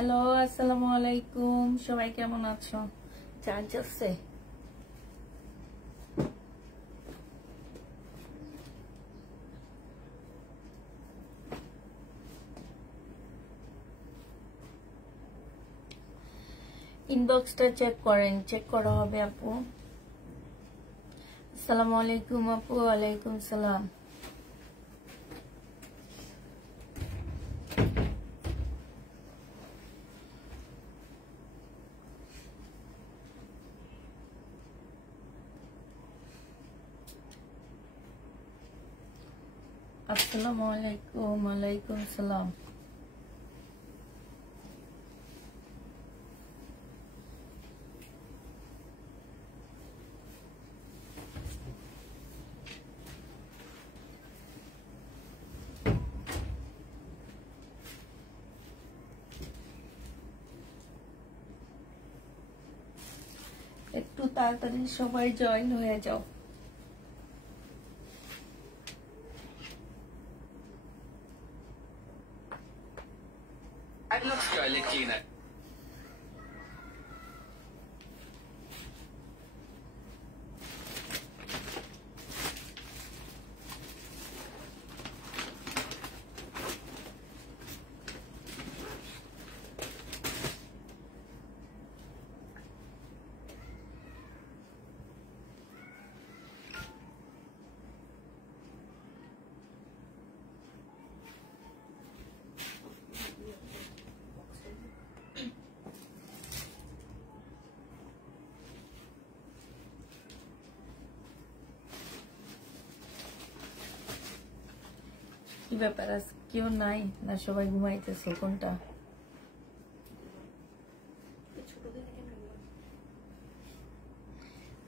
Hello, আসসালামু আলাইকুম। সবাই কেমন আছো? চার্জ আছে? ইনবক্সটা চেক করেন, চেক করা হবে আপু। আসসালামু আলাইকুম আপু। ওয়ালাইকুম সালাম। আসসালামু আলাইকুম। ওয়ালাইকুম সালাম। একটু তাড়াতাড়ি সবাই জয়েন হয়ে যাও। I'm not Scarlett Gina. কি ব্যাপার, আজ কেউ নাই না? সবাই ঘুমাইতেছে? কোনটা?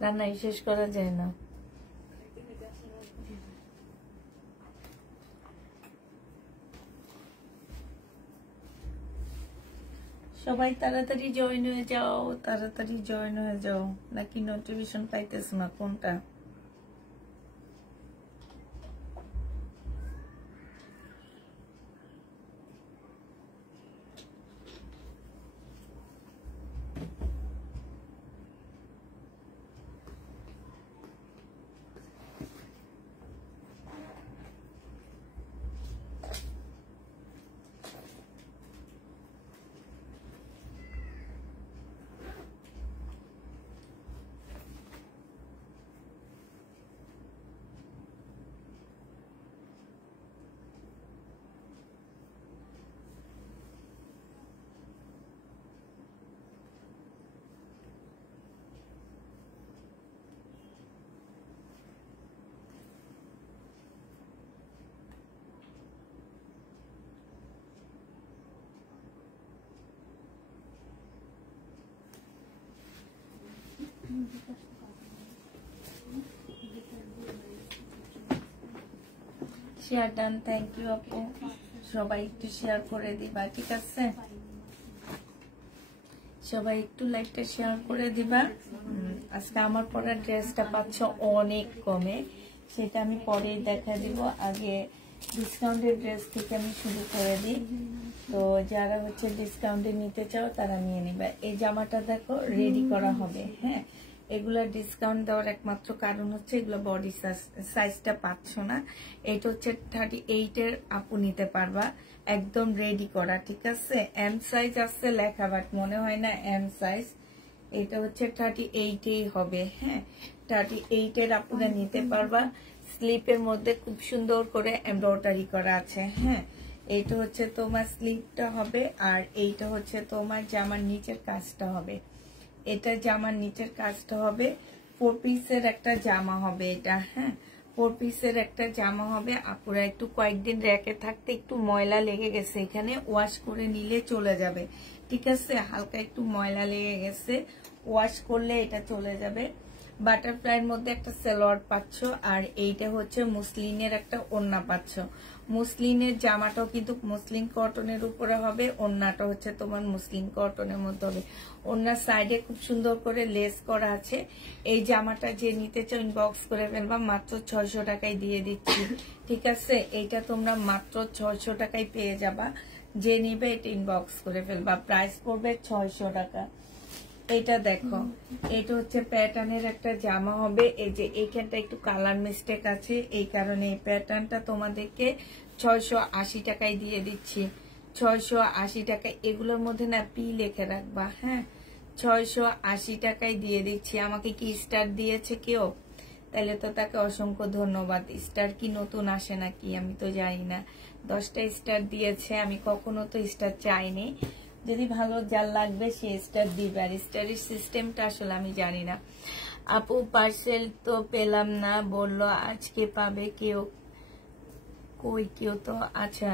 রান্নাই শেষ করা যায় না। সবাই তাড়াতাড়ি জয়েন হয়ে যাও, তাড়াতাড়ি জয়েন হয়ে যাও। নাকি নোটিফিকেশন পাইতেছ না? কোনটা? শেয়ার ডান, থ্যাংক ইউ আপু। সবাই একটু শেয়ার করে দিবা, ঠিক আছে? সবাই একটু লাইকটা শেয়ার করে দিবা। আজকে আমার পরা ড্রেসটা পাচ্ছ অনেক কমে, সেটা আমি পরে দেখা দিব। আগে ডিসকাউন্টের ড্রেস থেকে আমি শুরু করে দিই। তো যারা হচ্ছে ডিসকাউন্টে নিতে চাও তারা নিয়ে নিবা। এই জামাটা দেখো, রেডি করা হবে। হ্যাঁ, এগুলা ডিসকাউন্ট দেওয়ার একমাত্র কারণ হচ্ছে এগুলো বডি সাইজটা পাচ্ছ না। এটা হচ্ছে 38 এর আপু নিতে পারবা, একদম রেডি করা, ঠিক আছে? এম সাইজ আছে লেখা, বাট মনে হয় না এম সাইজ। এটা হচ্ছে 38 হবে। হ্যাঁ, 38 এর আপুরা নিতে পারবা। স্লিপের মধ্যে খুব সুন্দর করে এমব্রয়ডারি করা আছে। হ্যাঁ, এইটা হচ্ছে তোমার স্লিপটা হবে, আর এইটা হচ্ছে তোমার জামার নিচের কাজটা হবে। এটা জামার নিচের কাজটা হবে। 4 পিসের একটা জামা হবে এটা। হ্যাঁ, 4 পিসের একটা জামা হবে। আপুরা একটু কয়েকদিন রেখে থাকতে একটু ময়লা লেগে গেছে, এখানে ওয়াশ করে নিলে চলে যাবে, ঠিক আছে? হালকা একটু ময়লা লেগে গেছে, ওয়াশ করলে এটা চলে যাবে। বাটারফ্লাইয়ের মধ্যে একটা সালোয়ার পাচ্ছ, আর এইটা হচ্ছে মুসলিনের একটা ওড়না পাচ্ছ। মুসলিনের জামাটাও কিন্তু মুসলিন কটনের উপরে হবে, ওড়নাটা হচ্ছে তোমার মুসলিন কটনের মধ্যে হবে। ওড়নার সাইডে খুব সুন্দর করে লেস করা আছে। এই জামাটা যে নিতে চাও ইনবক্স করে ফেলবা, মাত্র 600 টাকায় দিয়ে দিচ্ছি, ঠিক আছে? এইটা তোমরা মাত্র 600 টাকায় পেয়ে যাবা। যে নিবে এটা ইনবক্স করে ফেলবা, প্রাইস পড়বে 600 টাকা। এটা দেখো, এটা হচ্ছে প্যাটার্নের একটা জামা হবে। এই যে এইখানটা একটু কালার মিস্টেক আছে, এই কারণে এই প্যাটার্নটা তোমাদেরকে 680 টাকায় দিয়ে দিচ্ছি। 680 টাকা। এগুলোর মধ্যে না পি লিখে রাখবা, হ্যাঁ? 680 টাকায় দিয়ে দিচ্ছি। আমাকে কি স্টার দিয়েছে কেউ? তাহলে তো তাকে অসংখ্য ধন্যবাদ। স্টার কি নতুন আসে নাকি আমি তো জানি না। 10টা স্টার দিয়েছে, আমি কখনো তো স্টার চাইনি। যদি ভালো যার লাগবে সে স্টার দিবে, আর স্টারের সিস্টেমটা আসলে আমি জানি না। আপু পার্সেল তো পেলাম না, বললো আজকে পাবে কেউ। কই কেউ তো, আচ্ছা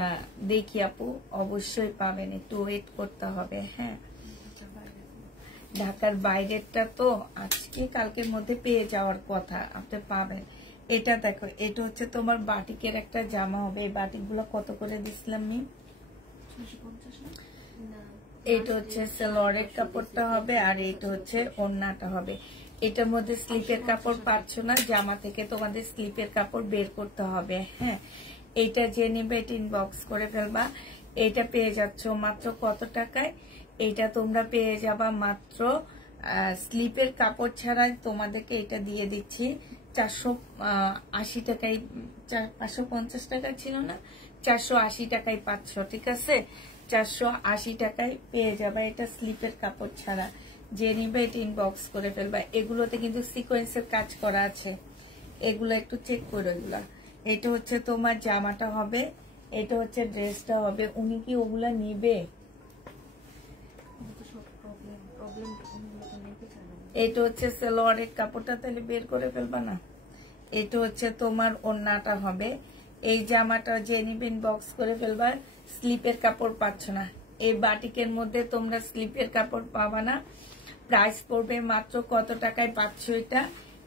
দেখি আপু, অবশ্যই পাবেন, একটু ওয়েট করতে হবে। হ্যাঁ, ঢাকার বাইরেরটা তো আজকে কালকের মধ্যে পেয়ে যাওয়ার কথা, আপনি পাবেন। এটা দেখো, এটা হচ্ছে তোমার বাটিকের একটা জামা হবে। এই বাটিকগুলো কত করে দিছিলাম আমি? এটা হচ্ছে সালোয়ারের কাপড়টা হবে, আর এটা হচ্ছে ওড়নাটা হবে। এটার মধ্যে স্লিপের কাপড় পাচ্ছ না, জামা থেকে তোমাদের স্লিপের কাপড় বের করতে হবে। হ্যাঁ, এইটা যে নেবে এটা ইনবক্স করে ফেলবা। এইটা পেয়ে যাচ্ছ মাত্র কত টাকায়? এইটা তোমরা পেয়ে যাবা মাত্র স্লিপের কাপড় ছাড়াই তোমাদেরকে এটা দিয়ে দিচ্ছি 480 টাকায়। 550 টাকা ছিল না, 480 টাকায় পাচ্ছ, ঠিক আছে? 480 টাকায় পেয়ে যাবা এটা স্লিপের কাপড় ছাড়া। যে নিবে এটা ইনবক্স করে ফেলবা। এগুলোতে কিন্তু সিকোয়েন্সের কাজ করা আছে, এগুলো একটু চেক করে। এগুলা, এটা হচ্ছে তোমার জামাটা হবে, এটা হচ্ছে ড্রেসটা হবে। উনি কি ওগুলা নিবে? এটা হচ্ছে সালোয়ারের কাপড়টা, তাহলে বের করে ফেলবা না। এটা হচ্ছে তোমার ওড়নাটা হবে। এই জামাটা যে নিবে ইনবক্স করে ফেলবা। স্লিপের কাপড় পাচ্ছ না, এই বাটিকের মধ্যে তোমরা স্লিপের কাপড় পাবা না। প্রাইস পড়বে মাত্র কত টাকায় পাচ্ছ এটা?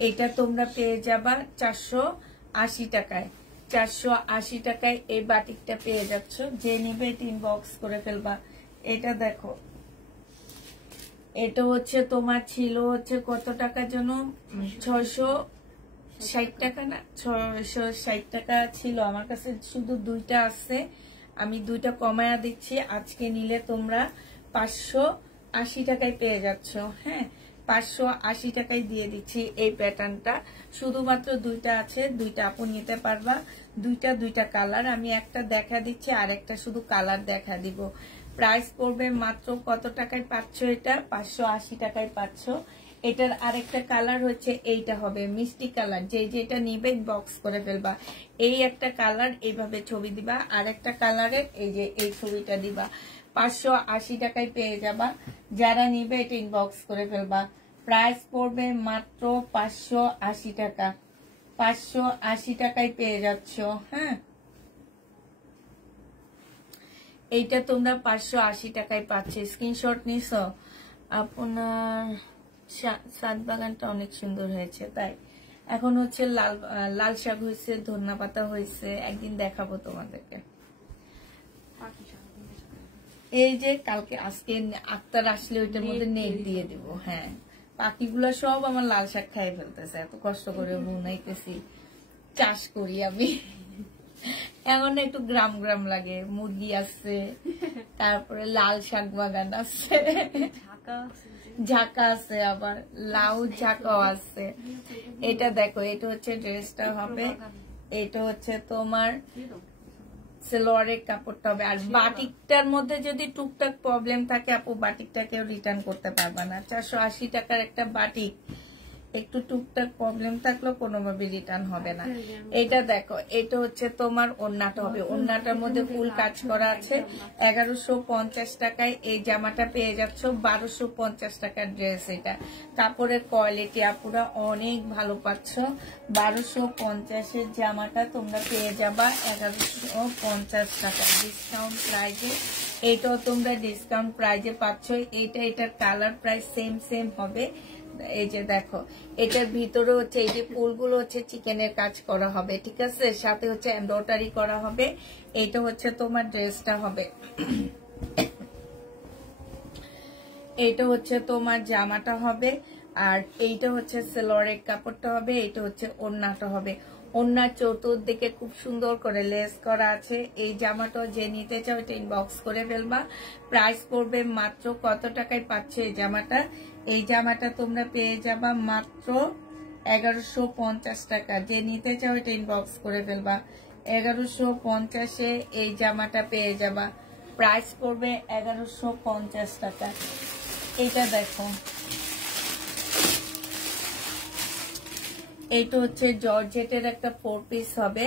এটা তোমরা পেয়ে যাবা 480 টাকায়। 480 টাকায় এই বাটিকটা পেয়ে যাচ্ছ। যে নিবে এটা ইনবক্স করে ফেলবা। এটা দেখো, এটা হচ্ছে তোমার ছিল হচ্ছে কত টাকার জন্য? 660 টাকা না, 660 টাকা ছিল। আমার কাছে শুধু দুইটা আছে, আমি দুইটা কমায়া দিচ্ছি। আজকে নিলে তোমরা 580 টাকায় পেয়ে যাচ্ছ। হ্যাঁ, 580 টাকায় দিয়ে দিচ্ছি এই প্যাটার্নটা। শুধুমাত্র দুইটা আছে, দুইটা আপু নিতে পারবা। দুইটা কালার, আমি একটা দেখা দিচ্ছি আর একটা শুধু কালার দেখা দিব। প্রাইস পড়বে মাত্র কত টাকায় পাচ্ছ এটা? 580 টাকায় পাচ্ছ। এটার আরেকটা কালার হচ্ছে এইটা হবে মিষ্টি কালার। যেটা নিবে বক্স করে ফেলবা। এই একটা কালার এইভাবে ছবি দিবা, আর একটা কালারের এই যে এই ছবিটা দিবা। 580 টাকায় পেয়ে যাবা। যারা নিবে এটা ইনবক্স করে ফেলবা। প্রাইস পড়বে মাত্র 580 টাকা। 580 টাকায় পেয়ে যাচ্ছ। হ্যাঁ, এইটা তোমরা 580 টাকায় পাচ্ছ। স্ক্রিনশট নিছ? আপনার সাত বাগানটা অনেক সুন্দর হয়েছে, তাই এখন হচ্ছে লাল শাক হয়েছে, ধনিয়া পাতা হয়েছে, একদিন দেখাবো তোমাদেরকে। এই যে কালকে আজকে আক্তার আসলে ওইটার মধ্যে নেট দিয়ে দিব। হ্যাঁ, পাখিগুলা সব আমার লাল শাক খাই ফেলতেছে, এত কষ্ট করে বুনাইতেছি, চাষ করি আমি। এখন একটু গ্রাম গ্রাম লাগে। মুরগি আছে, তারপরে লাল শাক বাগান আছে, ঝাঁকা আছে, আবার লাউ ঝাঁকাও আছে। এটা দেখো, এটা হচ্ছে ড্রেসটা হবে, এটা হচ্ছে তোমার সালোয়ারের কাপড়টা হবে। আর বাটিকটার মধ্যে যদি টুকটাক প্রবলেম থাকে আপু, বাটিকটাকেও রিটার্ন করতে পারবা না। 480 টাকার একটা বাটিক একটু টুকটাক প্রবলেম থাকলেও কোনোভাবে রিটার্ন হবে না। এটা দেখো, এটা হচ্ছে তোমার ওড়নাটা হবে। ওড়নাটার মধ্যে ফুল কাজ করা আছে। 1150 টাকায় এই জামাটা পেয়ে যাচ্ছ। 1250 টাকার ড্রেস। এটা কাপড়ের কোয়ালিটি আপুরা অনেক ভালো পাচ্ছ। 1250-এর জামাটা তোমরা পেয়ে যাবা 1150 টাকা ডিসকাউন্ট প্রাইজে। এটাও তোমরা ডিসকাউন্ট প্রাইজে পাচ্ছ। এটার কালার প্রাইস সেম হবে। এই যে দেখো এটার ভিতরে হচ্ছে এই যে ফুলগুলো হচ্ছে চিকেনের কাজ করা হবে, ঠিক আছে, সাথে হচ্ছে এমব্রয়ডারি করা হবে। এইটা হচ্ছে তোমার ড্রেসটা হবে, এইটা হচ্ছে তোমার জামাটা হবে, আর এইটা হচ্ছে সালোয়ারের কাপড়টা হবে, এইটা হচ্ছে ওড়নাটা হবে। ওড়নার চতুর্দিকে খুব সুন্দর করে লেস করা আছে। এই জামাটা যে নিতে চাও এটা ইনবক্স করে ফেলবা। প্রাইস পড়বে মাত্র কত টাকায় পাচ্ছে এই জামাটা? এই জামাটা তোমরা পেয়ে যাবা মাত্র 1150 টাকা। যে নিতে চাও এটা ইনবক্স করে ফেলবা। 1150-এ এই জামাটা পেয়ে যাবা। প্রাইস পড়বে 1150 টাকা। এটা দেখো, এইটা হচ্ছে জর্জেটের একটা 4 পিস হবে।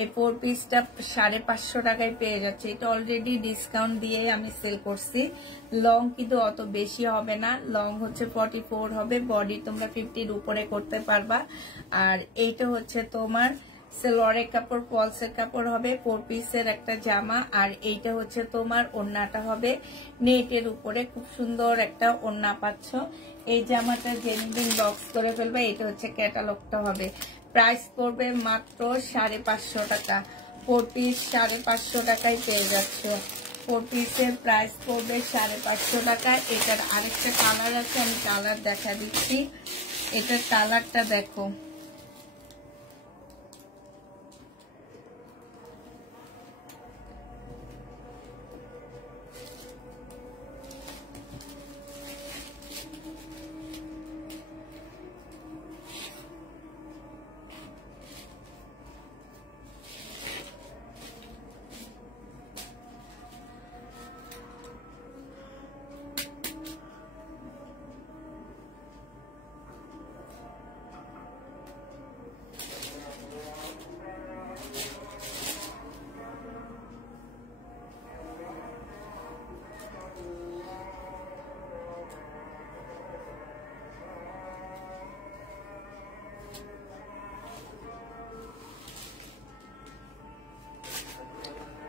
এই 4 পিসটা 550 টাকায় পেয়ে যাচ্ছে। এটা অলরেডি ডিসকাউন্ট দিয়ে আমি সেল করছি। লং কিন্তু অত বেশি হবে না, লং হচ্ছে 44 হবে, বডি তোমরা 50-র উপরে করতে পারবা। আর এইটা হচ্ছে তোমার সালোয়ারের কাপড়, পলসের কাপড় হবে, 4 পিসের একটা জামা। আর এইটা হচ্ছে তোমার ওড়নাটা হবে নেটের উপরে, খুব সুন্দর একটা ওড়না পাচ্ছ। এই জামাটা জেনুইন বক্স করে ফেলবে। এটা হচ্ছে ক্যাটালগটা হবে। প্রাইস পড়বে মাত্র 550 টাকা। 4 পিস 550 টাকায় পেয়ে যাচ্ছ। 4 পিসের প্রাইস পড়বে 550 টাকা। এটার আরেকটা কালার আছে, আমি কালার দেখা দিচ্ছি। এটার কালারটা দেখো,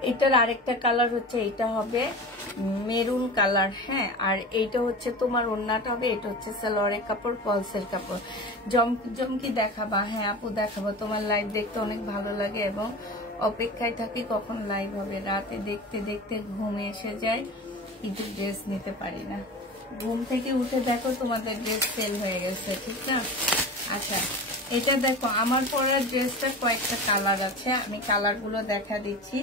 এটার আরেকটা কালার হচ্ছে, এটা হবে মেরুন কালার। হ্যাঁ, আর এইটা হচ্ছে তোমার ওড়নাটা হবে। এটা হচ্ছে সালোয়ারের কাপড়, পলসের কাপড়। জমকি দেখাবা? হ্যাঁ আপু দেখাবো। তোমার লাইভ দেখতে অনেক ভালো লাগে এবং অপেক্ষায় থাকি কখন লাইভ হবে। রাতে দেখতে দেখতে ঘুম এসে যায়, কিন্তু ড্রেস নিতে পারি না। ঘুম থেকে উঠে দেখো তোমাদের ড্রেস সেল হয়ে গেছে, ঠিক না? আচ্ছা, এটা দেখো আমার পরার ড্রেসটা কয়েকটা কালার আছে, আমি কালারগুলো দেখা দিচ্ছি।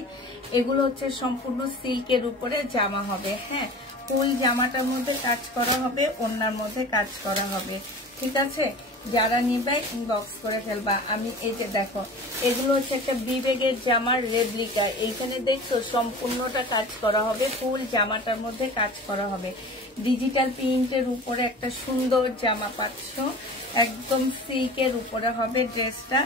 এগুলো হচ্ছে সম্পূর্ণ সিল্কের উপরে জামা হবে। হ্যাঁ, ফুল জামাটার মধ্যে কাজ করা হবে, ওড়নার মধ্যে কাজ করা হবে, ঠিক আছে? যারা নিবে ইনবক্স করে ফেলবা। আমি এই যে দেখো, এগুলো হচ্ছে একটা বিবেগের জামার রেপ্লিকা। এইখানে দেখছো সম্পূর্ণটা কাজ করা হবে, ফুল জামাটার মধ্যে কাজ করা হবে। ডিজিটাল প্রিন্টের উপরে একটা সুন্দর জামা পাচ্ছ, একদম সিল্কের উপরে হবে ড্রেসটা।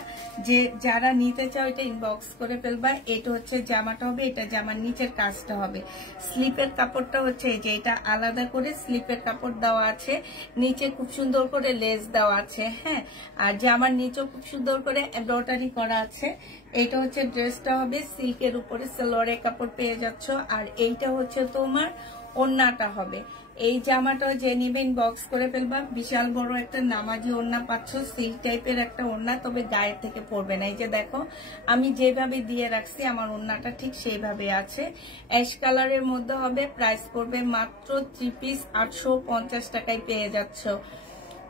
যে যারা নিতে চাও এটা ইনবক্স করে ফেলবা। এটা হচ্ছে জামাটা হবে, এটা জামার নিচের কাজটা হবে। স্লিপের কাপড়টা হচ্ছে এই যে, এটা আলাদা করে স্লিপের কাপড় দেওয়া আছে, নিচে খুব সুন্দর করে লেস দেওয়া আছে। হ্যাঁ, আর জামার নিচেও খুব সুন্দর করে এমব্রয়ডারি করা আছে। এইটা হচ্ছে ড্রেসটা হবে, সিল্কের উপরে সালোয়ারের কাপড় পেয়ে যাচ্ছ। আর এইটা হচ্ছে তোমার ওড়নাটা হবে। এই জামাটা যে নিবে ইনবক্স করে ফেলবা। বিশাল বড় একটা নামাজি ওড়না পাচ্ছ, সিল্ক টাইপের একটা ওড়না, তবে গায়ের থেকে পড়বে না। এই যে দেখো আমি যেভাবে দিয়ে রাখছি আমার ওড়নাটা ঠিক সেইভাবে আছে। অ্যাশ কালারের মধ্যে হবে। প্রাইস পড়বে মাত্র 3 পিস 850 টাকায় পেয়ে যাচ্ছ।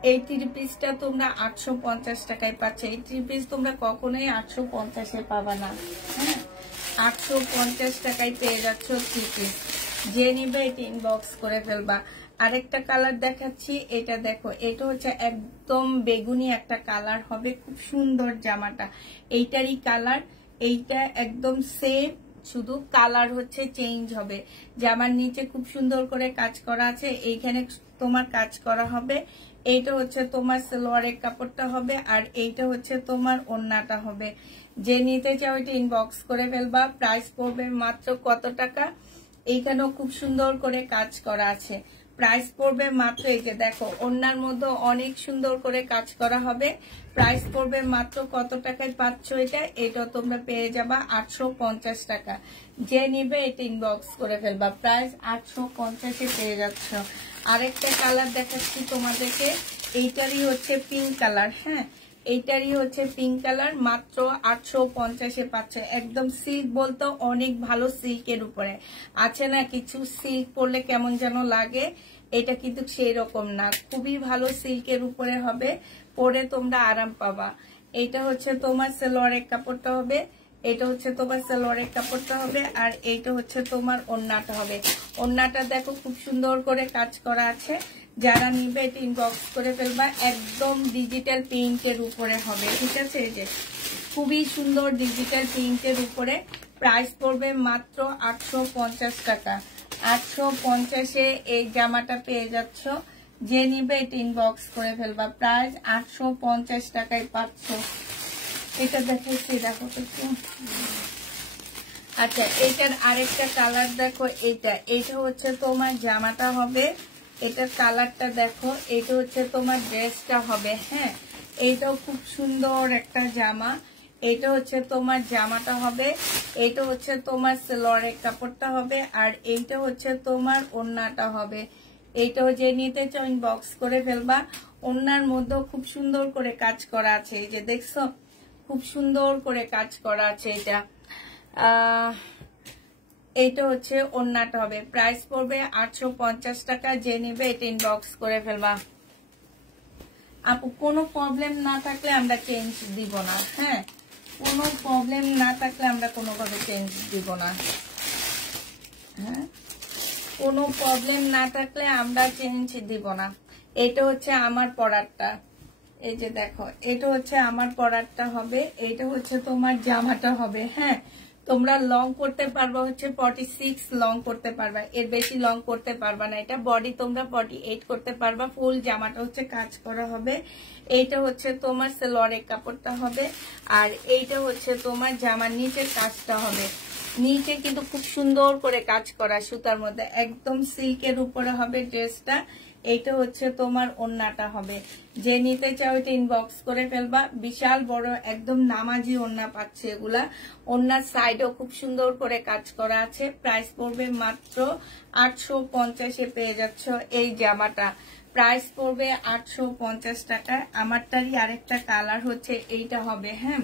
এই 3 পিসটা তোমরা 850 টাকায় পাচ্ছ। এই 3 পিস তোমরা কখনোই 850-এ পাবা না। হ্যাঁ, 850 টাকায় পেয়ে যাচ্ছ 3 পিস। যে নিবে এটা ইনবক্স করে ফেলবা। আরেকটা কালার দেখাচ্ছি, এটা দেখো, এটা হচ্ছে একদম বেগুনি একটা কালার হবে, খুব সুন্দর জামাটা। এইটারই কালার, এইটা একদম সেম, শুধু কালার হচ্ছে চেঞ্জ হবে। জামার নিচে খুব সুন্দর করে কাজ করা আছে, এইখানে তোমার কাজ করা হবে। এইটা হচ্ছে তোমার সালোয়ারের কাপড়টা হবে, আর এইটা হচ্ছে তোমার ওড়নাটা হবে। যে নিতে চাও এটা ইনবক্স করে ফেলবা। প্রাইস পড়বে মাত্র কত টাকা? এইখানেও খুব সুন্দর করে কাজ করা আছে। প্রাইস পড়বে মাত্র, এই যে দেখো ওড়নার মধ্যে অনেক সুন্দর করে কাজ করা হবে। প্রাইস পড়বে মাত্র কত টাকায় পাচ্ছ এটা? এটা তোমরা পেয়ে যাবা 850 টাকা। যে নিবে এটা ইনবক্স করে ফেলবা। প্রাইস 850-এ পেয়ে যাচ্ছ। আরেকটা কালার দেখাচ্ছি তোমাদেরকে, এইটারই হচ্ছে পিঙ্ক কালার। হ্যাঁ, এইটারই হচ্ছে পিঙ্ক কালার, মাত্র 850-এ পাচ্ছে। একদম সিল্ক বলতে অনেক ভালো সিল্কের উপরে আছে না, কিছু সিল্ক পরলে কেমন যেন লাগে, এটা কিন্তু সেই রকম না, খুবই ভালো সিল্কের উপরে হবে, পরে তোমরা আরাম পাবা। এটা হচ্ছে তোমার সালোয়ারের কাপড়টা হবে, এটা হচ্ছে তোমার সালোয়ারের কাপড়টা হবে, আর এইটা হচ্ছে তোমার ওড়নাটা হবে। ওড়নাটা দেখো খুব সুন্দর করে কাজ করা আছে, যারা নিবে এটা ইনবক্স করে ফেলবা। একদম ডিজিটাল প্রিন্টের উপরে হবে, ঠিক আছে? এই যে খুবই সুন্দর ডিজিটাল প্রিন্টের উপরে, প্রাইস পড়বে মাত্র 850 টাকা। 850-এ এই জামাটা পেয়ে যাচ্ছ, যে নিবে এটা ইনবক্স করে ফেলবা। প্রাইস 850 টাকায় পাচ্ছ। এটা দেখাচ্ছি, দেখো তো। আচ্ছা, এটার আরেকটা কালার দেখো, এটা হচ্ছে তোমার জামাটা হবে, এটার কালারটা দেখো, এটা হচ্ছে তোমার ড্রেসটা হবে। হ্যাঁ, এইটাও খুব সুন্দর একটা জামা, এটা হচ্ছে তোমার জামাটা হবে, এটা হচ্ছে তোমার সালোয়ারের কাপড়টা হবে, আর এইটা হচ্ছে তোমার ওড়নাটা হবে। এইটাও যে নিতে চাও ইনবক্স করে ফেলবা। ওড়নার মধ্যেও খুব সুন্দর করে কাজ করা আছে, এই যে দেখছো, খুব সুন্দর করে কাজ করা আছে। এইটা হচ্ছে ওড়নাটা হবে, প্রাইস পড়বে 850 টাকা। যে নিবে এটা ইনবক্স করে ফেলবা। আপু কোনো প্রবলেম না থাকলে আমরা চেঞ্জ দিব না। হ্যাঁ, কোনো প্রবলেম না থাকলে আমরা কোনোভাবে চেঞ্জ দিব না। হ্যাঁ, কোনো প্রবলেম না থাকলে আমরা চেঞ্জ দিব না। এটা হচ্ছে আমার পরারটা, এই যে দেখো, এটা হচ্ছে আমার পরারটা হবে, এটা হচ্ছে তোমার জামাটা হবে। হ্যাঁ, তোমরা লং করতে পারবা হচ্ছে 46 লং করতে পারবা, এর বেশি লং করতে পারবা না। এটা বডি তোমরা 48 করতে পারবা। ফুল জামাটা হচ্ছে কাজ করা হবে, এইটা হচ্ছে তোমার সালোয়ারের কাপড়টা হবে, আর এইটা হচ্ছে তোমার জামার নিচের কাজটা হবে। নিচে কিন্তু খুব সুন্দর করে কাজ করা সুতার মধ্যে, একদম সিল্কের উপরে হবে ড্রেসটা। এইটা হচ্ছে তোমার ওড়নাটা হবে। যে নিতে চাও এটা ইনবক্স করে ফেলবা। বিশাল বড় একদম নামাজি ওড়না পাচ্ছে এগুলা। ওড়নার সাইডেও খুব সুন্দর করে কাজ করা আছে। প্রাইস পড়বে মাত্র 850-এ পেয়ে যাচ্ছ এই জামাটা। প্রাইস পড়বে 850 টাকা। আমারটারই আরেকটা কালার হচ্ছে এইটা হবে। হ্যাঁ,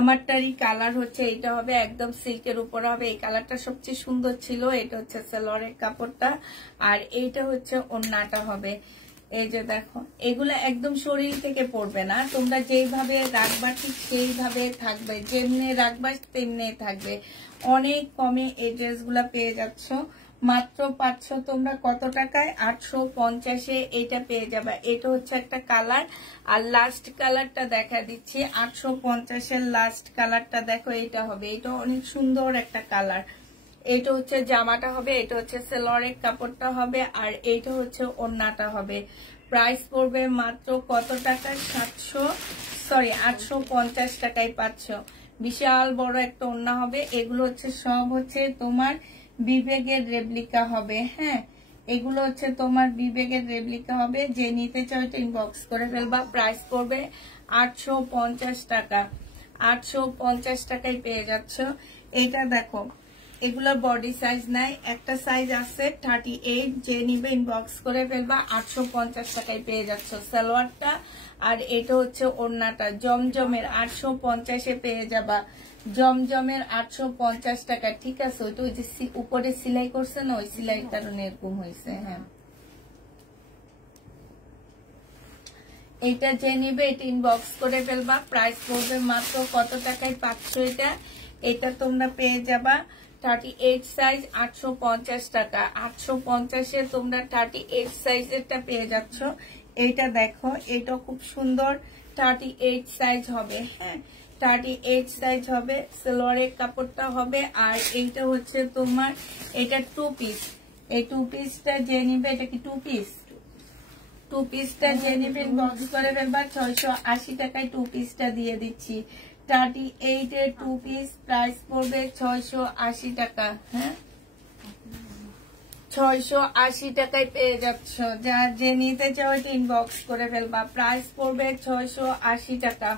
আমারটারই কালার হচ্ছে এইটা হবে, একদম সিল্কের উপর হবে। এই কালারটা সবচেয়ে সুন্দর ছিল। এটা হচ্ছে সালোয়ারের কাপড়টা, আর এইটা হচ্ছে ওড়নাটা হবে। এই যে দেখো, এগুলো একদম শরীর থেকে পড়বে না, তোমরা যেইভাবে রাখবা ঠিক সেইভাবে থাকবে, যেমনি রাখবা তেমনি থাকবে। অনেক কমে এই ড্রেসগুলা পেয়ে যাচ্ছ। মাত্র পাচ্ছ তোমরা কত টাকায়? 850-এ এটা পেয়ে যাবে। এটা হচ্ছে একটা কালার, আর লাস্ট কালারটা দেখা দিচ্ছি। 850-এর লাস্ট কালারটা দেখো, এটা হবে। এটা অনেক সুন্দর একটা কালার। এটা হচ্ছে জামাটা হবে, এটা হচ্ছে সালোয়ারের কাপড়টা হবে, আর এইটা হচ্ছে ওড়নাটা হবে। প্রাইস পড়বে মাত্র কত টাকা? 850 টাকায় পাচ্ছ। বিশাল বড় একটা ওড়না হবে। এগুলো হচ্ছে সব হচ্ছে তোমার বিবেকের রেপ্লিকা হবে। হ্যাঁ, এগুলো হচ্ছে তোমার বিবেকের রেপ্লিকা হবে। যে নিতে চাও এটা ইনবক্স করে ফেলবা। প্রাইস পড়বে 850 টাকা। 850 টাকায় পেয়ে যাচ্ছ। এটা দেখো, এগুলো বডি সাইজ নাই, একটা সাইজ আছে 38। যে নিবে ইনবক্স করে ফেলবা। 850 টাকায় পেয়ে যাচ্ছ সালোয়ারটা, আর এটা হচ্ছে ওড়নাটা। জমজমের 850-এ পেয়ে যাবা। জমজমের 850 টাকা, ঠিক আছে? ওইটা ওই যে উপরে সেলাই করছে না, ওই সেলাইয়ের কারণে এরকম হয়েছে। হ্যাঁ, এটা যে নিবে এটা ইনবক্স করে ফেলবা। প্রাইস পড়বে মাত্র কত টাকায় পাচ্ছ এটা? এটা তোমরা পেয়ে যাবা 38 সাইজ 850 টাকা। 850-এ তোমরা 38 সাইজেরটা পেয়ে যাচ্ছ। এইটা দেখো, এটা খুব সুন্দর 38 সাইজ হবে। হ্যাঁ, 38 সাইজ হবে। সালোয়ারের কাপড়টা হবে, আর এইটা হচ্ছে তোমার, এটা 2 পিস। এই 2 পিসটা যে নিবে, এটা কি 2 পিস? 2 পিসটা যে নিবে বক্স করে ফেলবা। 680 টাকায় 2 পিসটা দিয়ে দিচ্ছি। 38 এর 2 পিস প্রাইস পড়বে 680 টাকা। হ্যাঁ, 680 টাকায় পেয়ে যাচ্ছ। যার যে নিতে চাও এটা ইনবক্স করে ফেলবা। প্রাইস পড়বে 680 টাকা।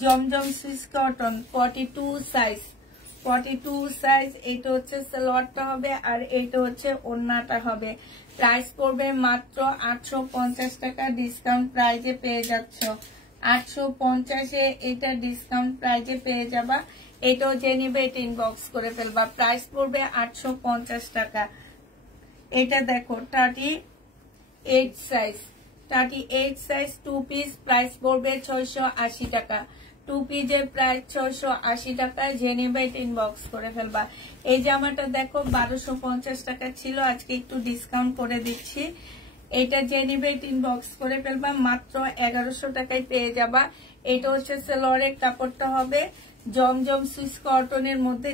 জমজম সুইস কটন 42 সাইজ, 42 সাইজ। এটা হচ্ছে সালোয়ারটা হবে আর এটা হচ্ছে ওড়নাটা হবে। প্রাইস পড়বে মাত্র 850 টাকা, ডিসকাউন্ট প্রাইজে পেয়ে যাচ্ছ 850-এ। এটা ডিসকাউন্ট প্রাইজে পেয়ে যাবা। এটাও যে নিবে এটা ইনবক্স করে ফেলবা। প্রাইস পড়বে 850 টাকা। এটা দেখো 38 সাইজ, 38 সাইজ 2 পিস, প্রাইস পড়বে 680 টাকা। 2 পিসের প্রাইস 680 টাকা। যে নিবে এটা ইনবক্স করে ফেলবা। এই জামাটা দেখো 1250 টাকা ছিল, আজকে একটু ডিসকাউন্ট করে দিচ্ছি। এটা যে নিবে এটা ইনবক্স করে ফেলবা, মাত্র 1100 টাকায় পেয়ে যাবা। এটা হচ্ছে সালোয়ারের কাপড়টা হবে জমজম সুইস কটনের মধ্যে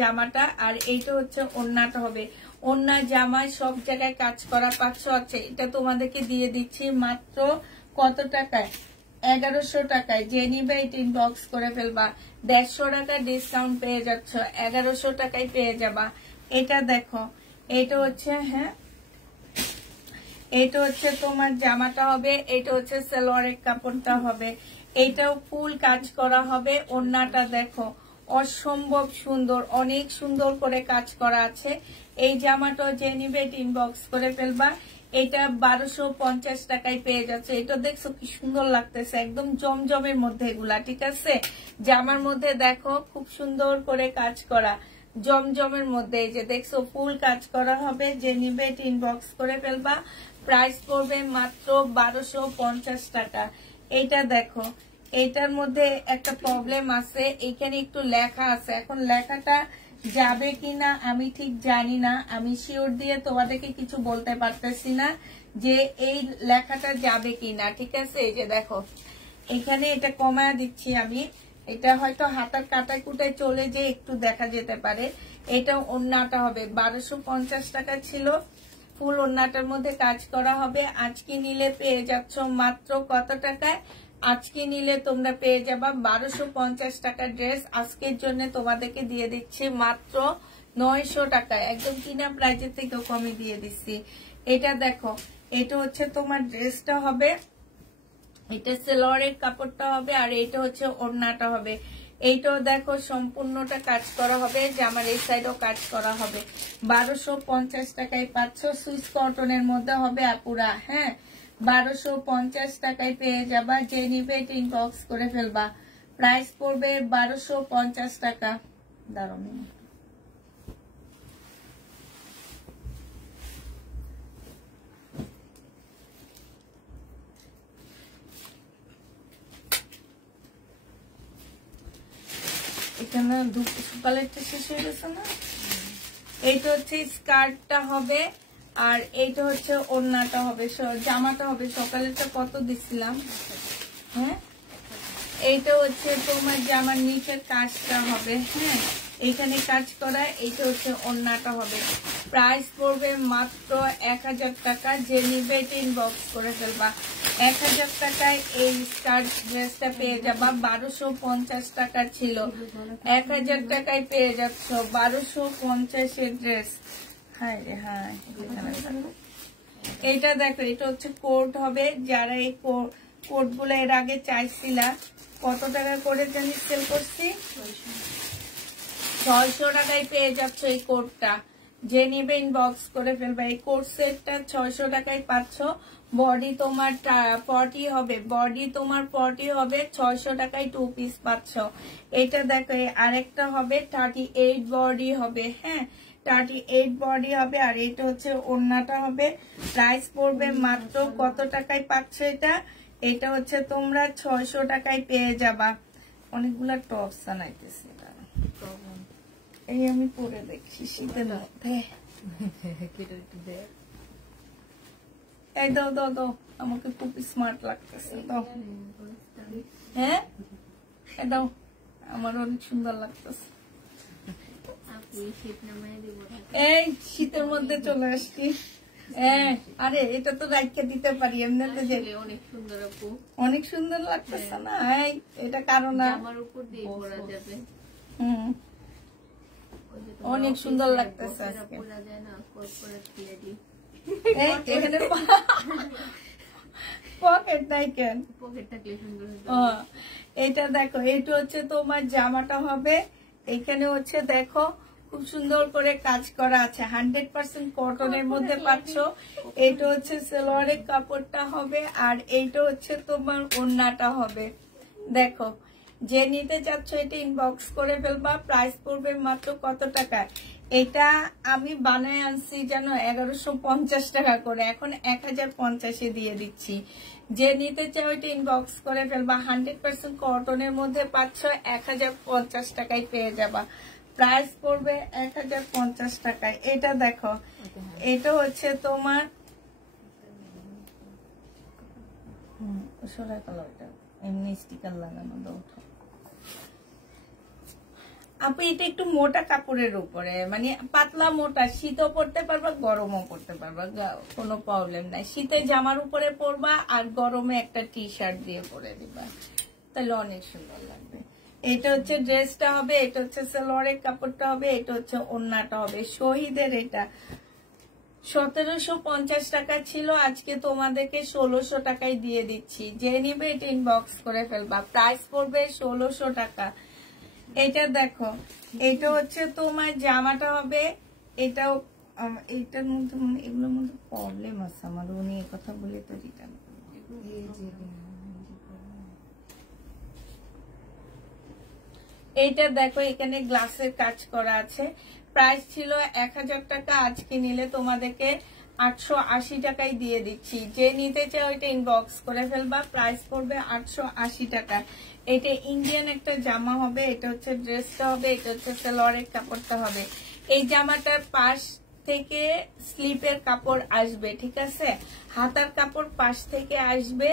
জামাটা, আর এইটা হচ্ছে ওড়নাটা হবে। ওড়না জামায় সব জায়গায় কাজ করা পাচ্ছ। আছে এটা তোমাদেরকে দিয়ে দিচ্ছি মাত্র কত টাকায়? 1100 টাকায়। যে নিবে এটা ইনবক্স করে ফেলবা। 150 টাকা ডিসকাউন্ট পেয়ে যাচ্ছ, 1100 টাকায় পেয়ে যাবা। এটা দেখো, এটা হচ্ছে এটা হচ্ছে তোমার জামাটা হবে, এটা হচ্ছে সালোয়ারের কাপড়টা হবে। এটাও ফুল কাজ করা হবে। ওড়নাটা দেখো অসম্ভব সুন্দর, অনেক সুন্দর করে কাজ করা আছে। এই জামাটা যে নিবে এটা ইনবক্স করে ফেলবা। এটা 1250 টাকায় পেয়ে যাচ্ছে। এটা দেখছো কি সুন্দর লাগতেছে, একদম জমজমের মধ্যে এগুলা, ঠিক আছে। জামার মধ্যে দেখো খুব সুন্দর করে কাজ করা জমজমের মধ্যে। এই যে দেখছো ফুল কাজ করা হবে। যে নিবে এটা ইনবক্স করে ফেলবা। প্রাইস পড়বে মাত্র 1250 টাকা। এইটা দেখো, এইটার মধ্যে একটা প্রবলেম আছে, এখানে একটু লেখা আছে। এখন লেখাটা যাবে কিনা আমি ঠিক জানি না, আমি শিওর দিয়ে তোমাদেরকে কিছু বলতে পারতেছি না যে এই লেখাটা যাবে কিনা, ঠিক আছে। এই যে দেখো এখানে এটা কমায় দিচ্ছি আমি, এটা হয়তো হাতার কাটায় কুটায় চলে যে একটু দেখা যেতে পারে। এটা ওড়নাটা হবে 1250 টাকা ছিল, ফুল ওড়নাটার মধ্যে কাজ করা হবে। আজকে নিলে পেয়ে যাচ্ছ মাত্র কত টাকায়? আজকে নিলে তোমরা পেয়ে যাবা 1250 টাকার ড্রেস। আজকের জন্য তোমাদেরকে দিয়ে দিচ্ছি মাত্র 900 টাকায়, একদম কিনা প্রাইজের থেকেও কমে দিয়ে দিচ্ছি। এটা দেখো, এটা হচ্ছে তোমার ড্রেসটা হবে, এটা সালোয়ারের কাপড়টা হবে, আর এটা হচ্ছে ওড়নাটা হবে। এইটাও দেখো সম্পূর্ণটা কাজ করা হবে, জামার এই সাইডও কাজ করা হবে। 1250 টাকায় পাচ্ছ, সুইস কটনের মধ্যে হবে আপুরা। হ্যাঁ, 1250 টাকায় পেয়ে যাবা। যে নিবে এটা ইনবক্স করে ফেলবা। প্রাইস পড়বে 1250 টাকা। দাঁড়াও, এখানে কালারটা শেষ হয়ে গেছে না। এইটা হচ্ছে স্কার্টটা হবে, আর এইটা হচ্ছে ওড়নাটা হবে, জামাটা হবে। সকালেরটা কত দিছিলাম? হ্যাঁ, এইটা হচ্ছে তোমার জামার নিচের কাজটা হবে। হ্যাঁ, এখানে কাজ করা। এইটা হচ্ছে ওড়নাটা হবে। প্রাইস পড়বে মাত্র 1000 টাকা। যে নিবে এটা ইনবক্স করে ফেলবা। 1000 টাকায় এই স্কার্ট ড্রেসটা পেয়ে যাবা। 1250 টাকা ছিল, 1000 টাকায় পেয়ে যাচ্ছ 1250-এর ড্রেস। হাই রে হাই। এইটা দেখো, এটা হচ্ছে কোট হবে। যারা এই কোট গুলো এর আগে চাইছিলা, কত টাকা করে জানি সেল করছি? 600 টাকায় পেয়ে যাচ্ছ এই কোটটা। যে নিবে ইনবক্স করে ফেলবা। এই কোট সেটটা 600 টাকায় পাচ্ছ। বডি তোমার 40 হবে, বডি তোমার 40 হবে। 600 টাকায় 2 পিস পাচ্ছ। এটা দেখো, আরেকটা হবে 38 বডি হবে। হ্যাঁ, 38 বডি হবে, আর এটা হচ্ছে ওড়নাটা হবে। প্রাইস পড়বে মাত্র কত টাকায় পাচ্ছ এটা? এটা হচ্ছে তোমরা 600 টাকায় পেয়ে যাবা। অনেকগুলা টপস বানাইতেছি, এই আমি পরে দেখছি শীতের মধ্যে। এই দাও দাও দাও, আমাকে খুব স্মার্ট লাগতেছে। দাও, হ্যাঁ দাও, আমার অনেক সুন্দর লাগতেছে। এই শীতের মধ্যে চলে আসছি। আরে এটা তো রাইখা দিতে পারি এমনিতে, যে অনেক সুন্দর আপু, অনেক সুন্দর লাগতেছে না? এটা কারণ আমার উপর দিয়ে পরা যাবে। অনেক সুন্দর লাগতেছে আজকে। এখানে পকেট নাই কেন? পকেট থাকলে সুন্দর। এটা দেখো, এটা হচ্ছে তোমার জামাটা হবে। এখানে হচ্ছে দেখো খুব সুন্দর করে কাজ করা আছে, 100% কটনের মধ্যে পাচ্ছ। এটা হচ্ছে সালোয়ারের কাপড়টা হবে, আর এইটা হচ্ছে তোমার ওড়নাটা হবে। দেখো, যে নিতে চাচ্ছ এটা ইনবক্স করে ফেলবা। প্রাইস পড়বে মাত্র কত টাকা? এটা আমি বানায় আনছি জানো 1150 টাকা করে, এখন 1050 দিয়ে দিচ্ছি। যে নিতে চাও এটা ইনবক্স করে ফেলবা। 100% কটনের মধ্যে পাচ্ছ, 1050 টাকায় পেয়ে যাবা। প্রাইস পড়বে 1050 টাকায়। এটা দেখো, এটা হচ্ছে তোমার সরাই কালো, এটা এমনি স্টিকার লাগানো দাও। আপু এটা একটু মোটা কাপড়ের উপরে, মানে পাতলা মোটা, শীতও পরতে পারবা গরমও পরতে পারবা, কোনো প্রবলেম নাই। শীতে জামার উপরে পরবা আর গরমে একটা টি শার্ট দিয়ে পরে দিবা, তাহলে অনেক সুন্দর লাগবে। এটা হচ্ছে ড্রেসটা হবে, এটা হচ্ছে সালোয়ারের কাপড়টা হবে, এটা হচ্ছে ওড়নাটা হবে। শহীদের এটা 1750 টাকা ছিল, আজকে তোমাদেরকে 1600 টাকায় দিয়ে দিচ্ছি। যে নিবে এটা ইনবক্স করে ফেলবা। প্রাইস পড়বে 1600 টাকা। এটা দেখো, এটা হচ্ছে তোমার জামাটা হবে। এটাও এইটার মধ্যে এগুলোর মধ্যে প্রবলেম আছে আমার, উনি এই কথা বলে তো রিটার্ন এইটা দেখো, এখানে গ্লাসের কাজ করা আছে। প্রাইস ছিল 1000 টাকা, আজকে নিলে তোমাদেরকে 880 টাকায় দিয়ে দিচ্ছি। যে নিতে চাও এটা ইনবক্স করে ফেলবা। প্রাইস পড়বে 880 টাকা। এটা ইন্ডিয়ান একটা জামা হবে, এটা হচ্ছে ড্রেসটা হবে, এটা হচ্ছে সালোয়ারের কাপড়টা হবে। এই জামাটার পাশ থেকে স্লিপের কাপড় আসবে, ঠিক আছে, হাতার কাপড় পাশ থেকে আসবে।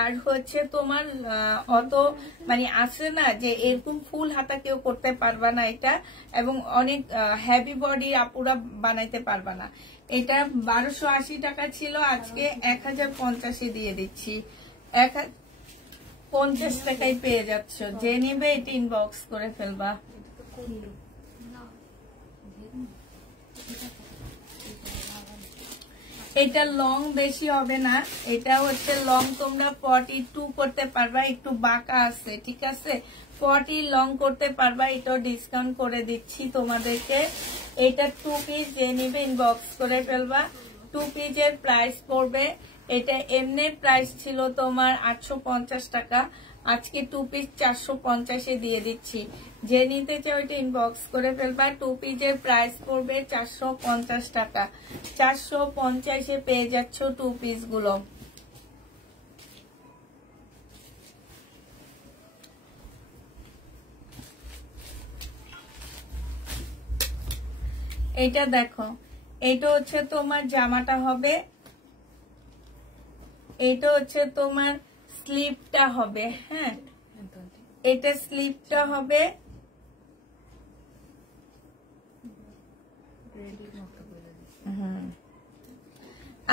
আর হচ্ছে তোমার অত মানে আছে না যে এরকম ফুল হাতা কেউ করতে পারবা না এটা, এবং অনেক হেভি বডি আপুরা বানাইতে পারবা না। এটা 1280 টাকা ছিল, আজকে 1050 দিয়ে দিচ্ছি। 1050 টাকায় পেয়ে যাচ্ছ। যে নিবে এটা ইনবক্স করে ফেলবা। এটা লং বেশি হবে না, এটা হচ্ছে লং তোমরা 42 করতে পারবা, একটু বাঁকা আছে, ঠিক আছে, 40 লং করতে পারবা। এটাও ডিসকাউন্ট করে দিচ্ছি তোমাদেরকে। এটা 2 পিস, যে নিবে ইনবক্স করে ফেলবা। 2 পিসের প্রাইস পড়বে, এটা এমনি প্রাইস ছিল তোমার 850 টাকা, আজকে 2 পিস 450 দিয়ে দিচ্ছি। যে নিতে চাও এটা ইনবক্স করে ফেলবা। 2 পিসের প্রাইস পড়বে 450 টাকা। 450 পেয়ে যাচ্ছ 2 পিস গুলো। এটা দেখো, এটা হচ্ছে তোমার জামাটা হবে, এটা হচ্ছে তোমার স্লিপটা হবে। হ্যাঁ, এটা স্লিপটা হবে।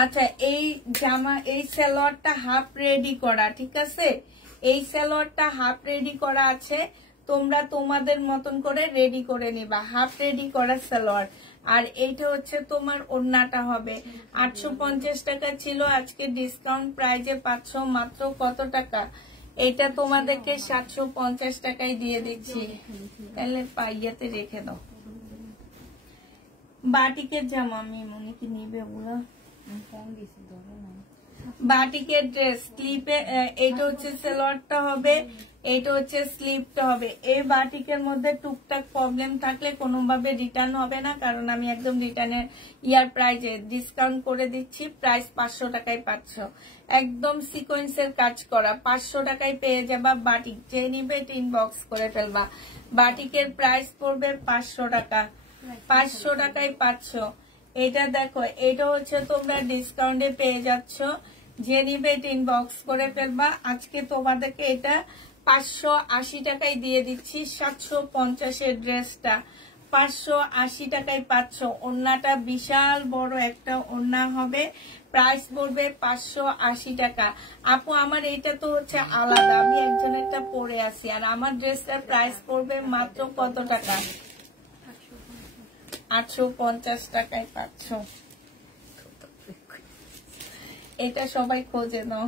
আচ্ছা, এই জামা, এই সালোয়ারটা হাফ রেডি করা, ঠিক আছে, এই সালোয়ারটা হাফ রেডি করা আছে, তোমরা তোমাদের মতন করে রেডি করে নিবা। হাফ রেডি করা সালোয়ার। আর এইটা হচ্ছে তোমার ওড়নাটা হবে। 850 টাকা ছিল, আজকে ডিসকাউন্ট প্রাইজে পাচ্ছ মাত্র কত টাকা? এটা তোমাদেরকে 750 টাকায় দিয়ে দিচ্ছি। তাহলে পাইয়াতে রেখে দাও। বাটিকের জামা আমি মনে কি নিবে ওগুলো, বাটিকের ড্রেস স্লিপে, এইটা হচ্ছে সালোয়ারটা হবে, এইটা হচ্ছে স্লিপটা হবে। এই বাটিকের মধ্যে টুকটাক প্রবলেম থাকলে কোনোভাবে রিটার্ন হবে না, কারণ আমি একদম রিটার্নের ইয়ার প্রাইজে ডিসকাউন্ট করে দিচ্ছি। প্রাইস 500 টাকায় পাচ্ছ, একদম সিকোয়েন্সের কাজ করা, 500 টাকায় পেয়ে যাবা বাটিক। যে নিবে ইনবক্স করে ফেলবা। বাটিকের প্রাইস পড়বে 500 টাকা, 500 টাকায় পাচ্ছ। এটা দেখো, এটা হচ্ছে তোমরা ডিসকাউন্টে পেয়ে যাচ্ছ। যে নিবে ইনবক্স করে ফেলবা। আজকে তোমাদেরকে এটা 580 টাকায় দিয়ে দিচ্ছি। 750 ড্রেসটা 580 টাকায় পাচ্ছ। ওড়নাটা বিশাল বড় একটা ওড়না হবে। প্রাইস পড়বে 580 টাকা। আপু আমার এইটা তো হচ্ছে আলাদা, আমি একজনেরটা পরে আছি, আর আমার ড্রেসটার প্রাইস পড়বে মাত্র কত টাকা? 850 টাকায় পাচ্ছ। এটা সবাই খোঁজে নাও,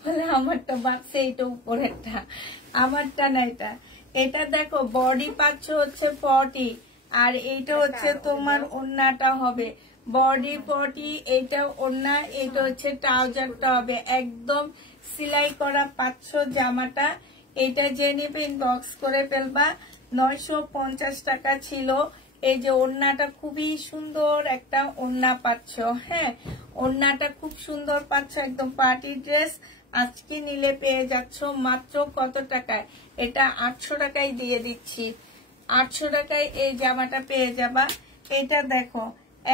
বলে আমারটা বাড়ছে, এটা উপরেরটা, আমারটা না, এটা এটা দেখো বডি পাচ্ছ হচ্ছে 40 আর এইটা হচ্ছে তোমার ওড়নাটা হবে বডি 40, এইটা ওড়না, এটা হচ্ছে ট্রাউজারটা হবে একদম সেলাই করা পাচ্ছ জামাটা। এটা যে নিবে ইনবক্স করে ফেলবা। 950 টাকা ছিল। এই যে ওড়নাটা খুবই সুন্দর একটা ওড়না পাচ্ছ। হ্যাঁ, ওড়নাটা খুব সুন্দর পাচ্ছ, একদম পার্টি ড্রেস। আজকে নিলে পেয়ে যাচ্ছ মাত্র কত টাকায়? এটা 800 টাকায় দিয়ে দিচ্ছি। 800 টাকায় এই জামাটা পেয়ে যাবা। এটা দেখো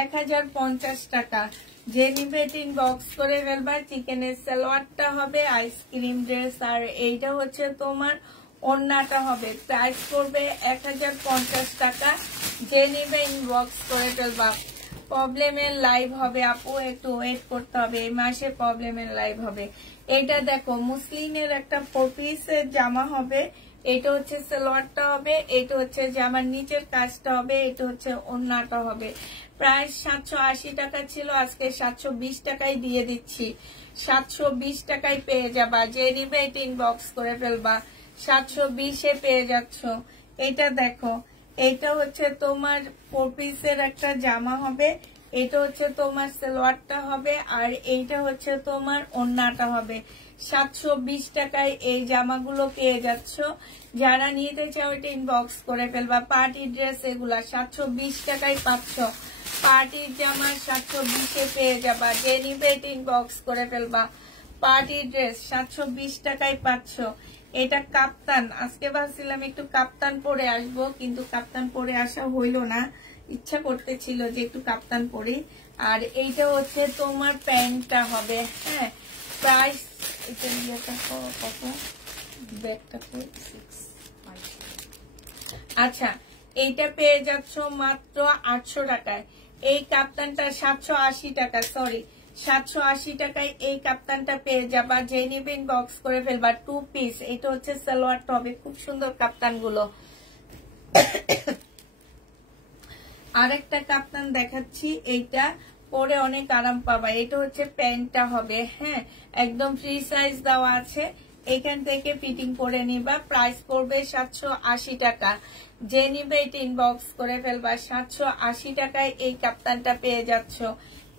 1050 টাকা। যে নিবে ইনবক্স করে ফেলবা। চিকেনের সালোয়ারটা হবে আইসক্রিম ড্রেস আর এইটা হচ্ছে তোমার ওড়নাটা হবে। প্রাইস করবে 1050 টাকা। যে নিবে ইনবক্স করে ফেলবা। প্রবলেমের লাইভ হবে আপু, একটু ওয়েট করতে হবে, এই মাসে প্রবলেমের লাইভ হবে। এটা দেখো মুসলিনের একটা 4 পিসের জামা হবে। এটা হচ্ছে সালোয়ারটা হবে, এটা হচ্ছে জামার নিচের কাজটা হবে, এটা হচ্ছে ওড়নাটা হবে। প্রাইস 780 টাকা ছিল, আজকে 720 টাকায় দিয়ে দিচ্ছি। 720 টাকায় পেয়ে যাবা। যে নিবে এটা ইনবক্স করে ফেলবা। 720-এ পেয়ে যাচ্ছ। এটা দেখো, এটা হচ্ছে তোমার 4 পিসের একটা জামা হবে, এটা হচ্ছে তোমার সালোয়ারটা হবে আর এইটা হচ্ছে তোমার ওড়নাটা হবে। 720 টাকায় এই জামাগুলো পেয়ে যাচ্ছ। যারা নিতে চাও এটা ইনবক্স করে ফেলবা। পার্টি ড্রেস এগুলা 720 টাকায় পাচ্ছ। পার্টির জামা 720-এ পেয়ে যাবা। যে নিবে এটা ইনবক্স করে ফেলবা। পার্টি ড্রেস 720 টাকায় পাচ্ছ। এটা কাপ্তান। আজকে ভাবছিলাম একটু কাপ্তান পরে আসবো, কিন্তু কাপ্তান পরে আসা হইল না। ইচ্ছা করতেছিল যে একটু কাপ্তান পরি। আর এইটা হচ্ছে তোমার প্যান্টটা হবে। হ্যাঁ, প্রাইস এটা কত? ব্যাগটা 6। আচ্ছা, এইটা পেয়ে যাচ্ছ মাত্র 800 টাকায়। এই কাপ্তানটা 780 টাকা, সরি 780 টাকায় এই কাপ্তানটা পেয়ে যাবা। যে নিবে ইনবক্স করে ফেলবা। 2 পিস, এটা হচ্ছে সালোয়ারটা হবে। খুব সুন্দর কাপ্তান গুলো। আরেকটা কাপ্তান দেখাচ্ছি, এইটা পরে অনেক আরাম পাবা। এটা হচ্ছে প্যান্টটা হবে। হ্যাঁ, একদম ফ্রি সাইজ দেওয়া আছে, এখান থেকে ফিটিং করে নিবা। প্রাইস পড়বে 780 টাকা। যে নিবে এটা ইনবক্স করে ফেলবা। 780 টাকায় এই কাপ্তানটা পেয়ে যাচ্ছ।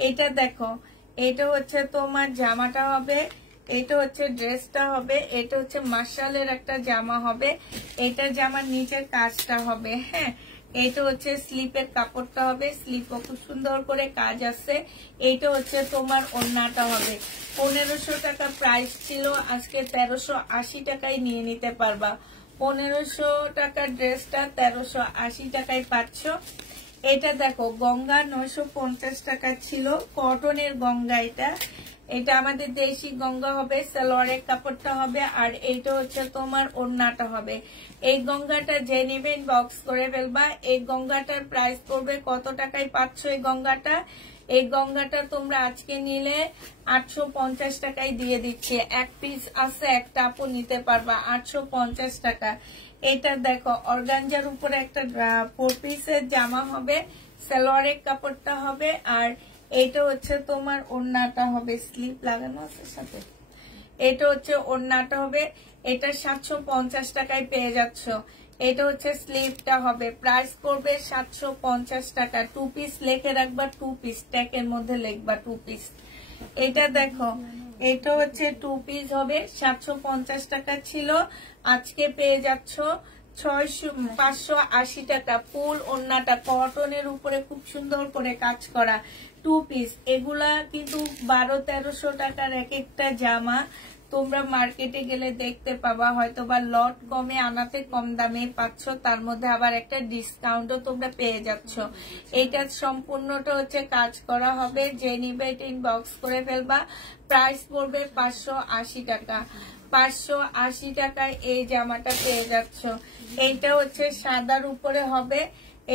এটা দেখো, এটা হচ্ছে তোমার জামাটা হবে, এটা হচ্ছে ড্রেসটা হবে, এটা হচ্ছে মার্শালের একটা জামা হবে, এটা জামার নিচের কাজটা হবে। হ্যাঁ, এটা হচ্ছে স্লিপের কাপড়টা হবে, স্লিপও খুব সুন্দর করে কাজ আছে। এইটা হচ্ছে তোমার ওড়নাটা হবে। 1500 টাকা প্রাইস ছিল, আজকে 1380 টাকায় নিয়ে নিতে পারবা। 1500 টাকার ড্রেসটা 1380 টাকায় পাচ্ছ। এটা দেখো গঙ্গা 950 টাকা ছিল, কটনের গঙ্গা। এটা আমাদের দেশি গঙ্গা হবে। সালোয়ারের কাপড়টা হবে আর এইটা হচ্ছে তোমার ওড়নাটা হবে। এই গঙ্গাটা যে নেবেন বক্স করে ফেলবা। এই গঙ্গাটার প্রাইস পড়বে কত টাকায় পাচ্ছ? এই গঙ্গাটা তোমরা আজকে নিলে 850 টাকায় দিয়ে দিচ্ছে। এক পিস আছে, একটা আপু নিতে পারবা 850 টাকা। এটা দেখো অর্গানজার উপরে একটা 4 পিসের জামা হবে, সালোয়ারের কাপড়টা হবে আর এটা হচ্ছে তোমার ওড়নাটা হবে। স্লিপ লাগানো আছে সাথে। এটা হচ্ছে ওড়নাটা হবে। এটা 750 টাকায় পেয়ে যাচ্ছ। এটা হচ্ছে স্লিভটা হবে। প্রাইস পড়বে 750 টাকা। 2 পিস লেখে রাখবা, 2 পিস ট্যাগের মধ্যে লিখবা 2 পিস। এটা দেখো, এটা হচ্ছে 2 পিস হবে। 750 টাকা ছিল, আজকে পেয়ে যাচ্ছ 580 টাকা। ফুল ওড়নাটা কটনের উপরে খুব সুন্দর করে কাজ করা 2 পিস। এগুলা কিন্তু 1200-1300 টাকার এক একটা জামা। তোমরা মার্কেটে গেলে দেখতে পাবা, হয়তো বা লট কমে আনাতে কম দামে পাচ্ছ, তার মধ্যে আবার একটা ডিসকাউন্টও তোমরা পেয়ে যাচ্ছ। এটা সম্পূর্ণটা হচ্ছে কাজ করা হবে। যে নিবে এটা ইনবক্স করে ফেলবা। প্রাইস পড়বে 580 টাকা। 580 টাকায় এই জামাটা পেয়ে যাচ্ছ। এইটা হচ্ছে সাদার উপরে হবে,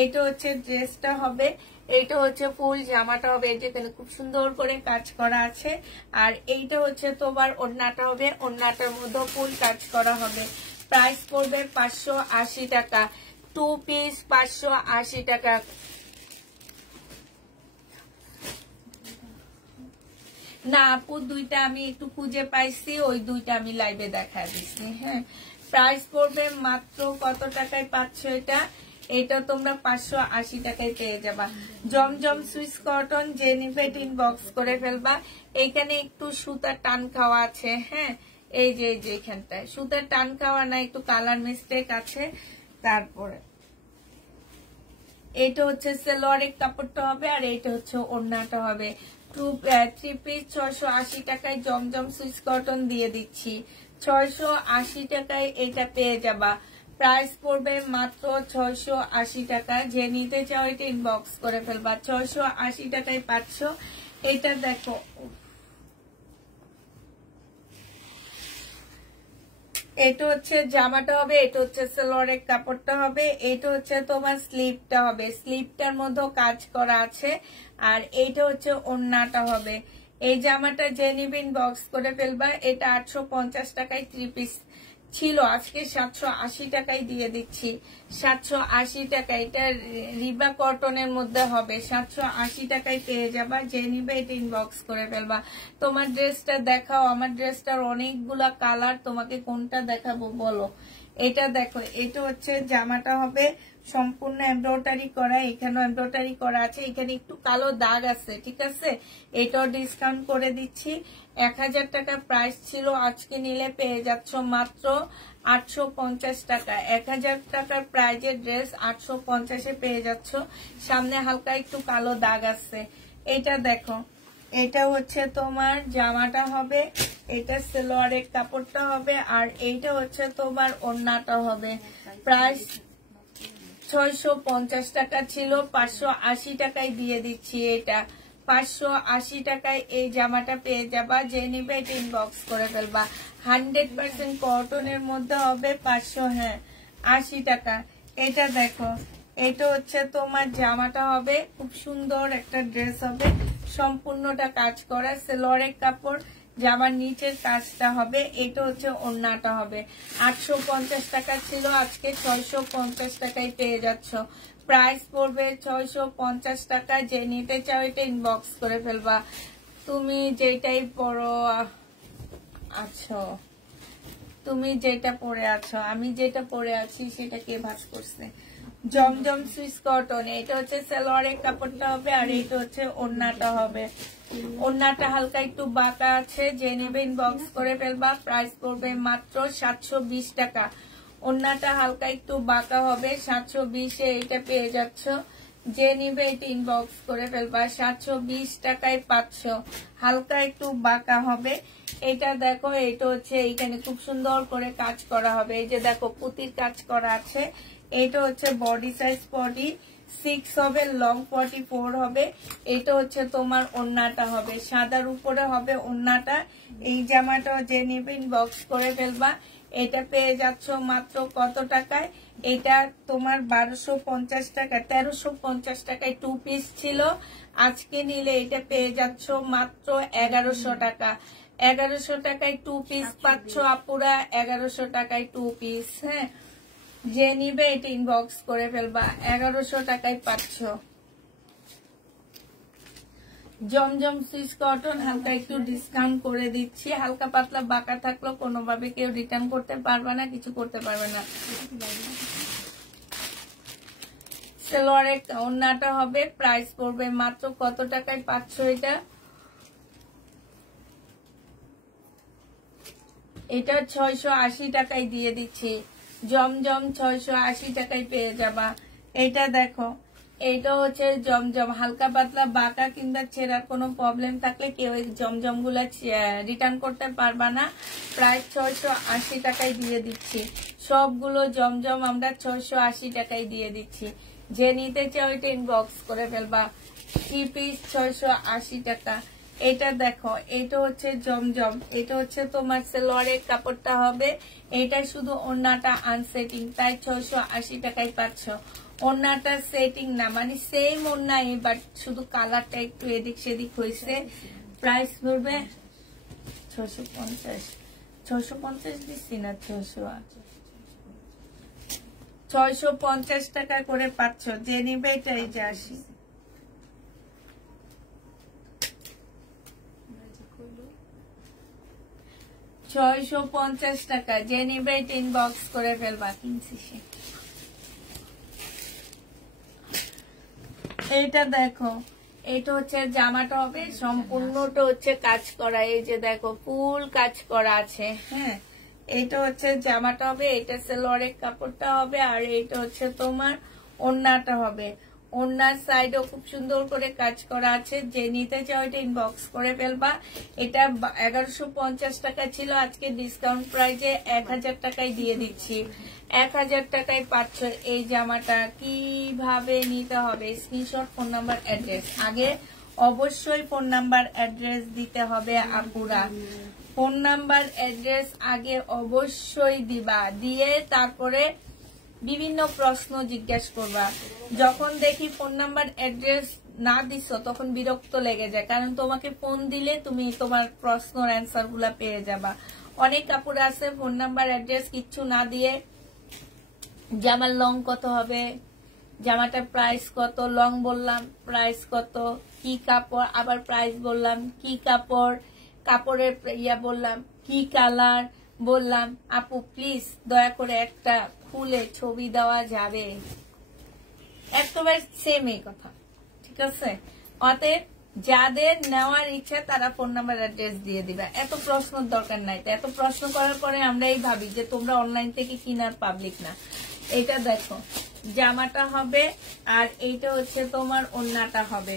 এটা হচ্ছে ড্রেসটা হবে, এইটা হচ্ছে ফুল জামাটা হবে। যেখানে খুব সুন্দর করে কাজ করা আছে আর এইটা হচ্ছে তোমার ওড়নাটা হবে, ওড়নাটার মধ্যে ফুল কাজ করা হবে। প্রাইস পড়বে 580 টাকা। 2 পিস 580 টাকা। না আপু, দুইটা আমি একটু খুঁজে পাইছি, ওই দুইটা আমি লাইভে দেখা দিচ্ছি। হ্যাঁ, প্রাইস পড়বে মাত্র কত টাকায় পাচ্ছ এটা? এটা তোমরা 580 টাকায় পেয়ে যাবা। জমজম সুইস কটন, যে নিবে ইনবক্স করে ফেলবা। এখানে একটু সুতার টান খাওয়া আছে, হ্যাঁ এই যে এখানটায় সুতার টান খাওয়া না, একটু কালার মিস্টেক আছে। তারপরে এটা হচ্ছে সালোয়ারের কাপড়টা হবে, আর এইটা হচ্ছে ওড়নাটা হবে। 3 পিস 680 টাকায় জমজম সুইস কটন দিয়ে দিচ্ছি। 680 টাকায় এটা পেয়ে যাবা। প্রাইস পড়বে মাত্র 680 টাকা। যে নিতে চাও এটা ইনবক্স করে ফেলবা। 680 টাকায় পাচ্ছ। এটা দেখো, এটা হচ্ছে জামাটা হবে, এটা হচ্ছে সালোয়ারের কাপড়টা হবে, এটা হচ্ছে তোমার স্লিভটা হবে, স্লিভটার মধ্যেও কাজ করা আছে, আর এইটা হচ্ছে ওড়নাটা হবে। এই জামাটা যে নিবে ইনবক্স করে ফেলবা। এটা 850 টাকায় 3 পিস ছিল, আজকে 780 টাকায় দিয়ে দিচ্ছি। 780 টাকা, এটা রিবা কটনের মধ্যে হবে। 780 টাকায় পেয়ে যাবা। যে নিবে এটা ইনবক্স করে ফেলবা। তোমার ড্রেসটা দেখাও, আমার ড্রেসটার অনেকগুলা কালার, তোমাকে কোনটা দেখাবো বলো। এটা দেখো, এটা হচ্ছে জামাটা হবে সম্পূর্ণ এমব্রয়ডারি করা, এখানেও এমব্রয়ডারি করা আছে, এখানে একটু কালো দাগ আছে, ঠিক আছে। এটাও ডিসকাউন্ট করে দিচ্ছি। 1000 টাকা প্রাইস ছিল, আজকে নিলে পেয়ে যাচ্ছ মাত্র 850 টাকা। 1000 টাকার প্রাইজের ড্রেস 850-এ পেয়ে যাচ্ছ। সামনে হালকা একটু কালো দাগ আছে। এটা দেখো, এটা হচ্ছে তোমার জামাটা হবে, এটা সালোয়ারের কাপড়টা হবে, আর এইটা হচ্ছে তোমার ওড়নাটা হবে। প্রাইস 650 টাকা ছিল, 580 টাকায় দিয়ে দিচ্ছি। এটা 580 টাকায় এই জামাটা পেয়ে যাবা। যে নিবে এটা ইনবক্স করে ফেলবা। 100% কটনের মধ্যে হবে। 580 টাকা। এটা দেখো, এটা হচ্ছে তোমার জামাটা হবে, খুব সুন্দর একটা ড্রেস হবে, সম্পূর্ণটা কাজ করা, সালোয়ারের কাপড়, জামার নিচের কাজটা হবে। এটা হচ্ছে ওড়নাটা হবে। 850 টাকা ছিল, আজকে 650 টাকায় পেয়ে যাচ্ছ। প্রাইস পড়বে 650 টাকা। যে নিতে চাও এটা ইনবক্স করে ফেলবা। তুমি যেটাই পরো আছো, তুমি যেটা পরে আছো, আমি যেটা পরে আছি সেটা কে ভাঁজ করছে? জমজম সুইস কটন, এটা হচ্ছে সালোয়ারের কাপড়টা হবে, আর এটা হচ্ছে ওড়নাটা হবে। ওড়নাটা হালকা একটু বাঁকা আছে, যে নেবে ইনবক্স করে ফেলবা। প্রাইস পড়বে মাত্র 720 টাকা। ওড়নাটা হালকা একটু বাঁকা হবে, 720-এ এটা পেয়ে যাচ্ছ। যে নিবে এটা ইনবক্স করে ফেলবা। 720 টাকায় পাচ্ছ। হালকা একটু বাঁকা হবে। এটা দেখো, এটা হচ্ছে এইখানে খুব সুন্দর করে কাজ করা হবে। এই যে দেখো, পুঁতির কাজ করা আছে। এটা হচ্ছে বডি সাইজ, বডি 6 হবে, লং 44 হবে। এটা হচ্ছে তোমার ওড়নাটা হবে, সাদার উপরে হবে ওড়নাটা। এই জামাটা যে নিবে ইনবক্স করে ফেলবা। এটা পেয়ে যাচ্ছ মাত্র কত টাকায়? এটা তোমার 1250 টাকা, 1350 টাকায় 2 পিস ছিল, আজকে নিলে এটা পেয়ে যাচ্ছ মাত্র 1100 টাকা। 1100 টাকায় 2 পিস পাচ্ছ আপুরা, 1100 টাকায় 2 পিস। হ্যাঁ, যে নিবে এটা ইনবক্স করে ফেলবা। 1100 টাকায় পাচ্ছ। জমজম সুইস কটন হালকা একটু ডিসকাউন্ট করে দিচ্ছি। হালকা পাতলা বাঁকা থাকলেও কোনোভাবে কেউ রিটার্ন করতে পারবে না, কিছু করতে পারবে না। সালোয়ারের ওড়নাটা হবে। প্রাইস পড়বে মাত্র কত টাকায় পাচ্ছ এটা? এটা 680 টাকায় দিয়ে দিচ্ছি। জমজম 680 টাকায় পেয়ে যাবা। এটা দেখো, এটা হচ্ছে জমজম, হালকা পাতলা বাঁকা কিংবা ছেঁড়ার কোনো প্রবলেম থাকলে কেউ এই জমজম গুলা রিটার্ন করতে পারবা না। প্রায় 680 টাকায় দিয়ে দিচ্ছি। সবগুলো জমজম আমরা 680 টাকায় দিয়ে দিচ্ছি। যে নিতে চাও এটা ইনবক্স করে ফেলবা। 3 পিস 680 টাকা। এটা দেখো, এটা হচ্ছে জমজম, এটা হচ্ছে তোমার সালোয়ারের কাপড়টা হবে। এটা শুধু ওড়নাটা আনসেটিং, তাই 680 টাকায় পাচ্ছ। ওড়নাটা সেটিং না, মানে সেম ওড়নাই, বাট শুধু কালারটা একটু এদিক সেদিক হয়েছে। প্রাইস পড়বে 650। 650 দিচ্ছি না, 650 টাকা করে পাচ্ছ। যে নিবে এটা এই যে 80। 650 টাকা। যে নিবে ইনবক্স করে ফেলবা। কিনছি সে। এইটা দেখো, এটা হচ্ছে জামাটা হবে সম্পূর্ণটা হচ্ছে কাজ করা। এই যে দেখো ফুল কাজ করা আছে। হ্যাঁ, এটা হচ্ছে জামাটা হবে, এটা সালোয়ারের কাপড়টা হবে, আর এটা হচ্ছে তোমার ওড়নাটা হবে। ওড়নার সাইডও খুব সুন্দর করে কাজ করা আছে। যে নিতে চাও এটা ইনবক্স করে ফেলবা। এটা 1150 টাকা ছিল, আজকে ডিসকাউন্ট প্রাইজে 1000 টাকায় দিয়ে দিচ্ছি। 1000 টাকায় পাচ্ছ এই জামাটা। কিভাবে নিতে হবে? Screenshot, phone number, address. আগে অবশ্যই ফোন নাম্বার অ্যাড্রেস দিতে হবে আপুরা। ফোন নাম্বার অ্যাড্রেস আগে অবশ্যই দিবা, দিয়ে তারপরে বিভিন্ন প্রশ্ন জিজ্ঞাসা করবা। যখন দেখি ফোন নাম্বার অ্যাড্রেস না দিছ তখন বিরক্ত লেগে যায়, কারণ তোমাকে ফোন দিলে তুমি তোমার প্রশ্নের অ্যান্সার গুলা পেয়ে যাবা। অনেক কাপড় আছে ফোন নাম্বার অ্যাড্রেস কিচ্ছু না দিয়ে জামার লং কত হবে, জামাটার প্রাইস কত, লং বললাম প্রাইস কত, কি কাপড় আবার প্রাইস বললাম, কি কাপড়, কাপড়ের ইয়া বললাম, কি কালার বললাম। আপু প্লিজ দয়া করে একটা খুলে ছবি দেওয়া যাবে? একেবারে সেম এই কথা, ঠিক আছে? অতএব যাদের নেওয়ার ইচ্ছা তারা ফোন নাম্বার অ্যাড্রেস দিয়ে দিবা। এত প্রশ্নের দরকার নাই। এত প্রশ্ন করার পরে আমরাই ভাবি যে তোমরা অনলাইন থেকে কিনার পাবলিক না। এটা দেখো জামাটা হবে, আর এইটা হচ্ছে তোমার ওড়নাটা হবে,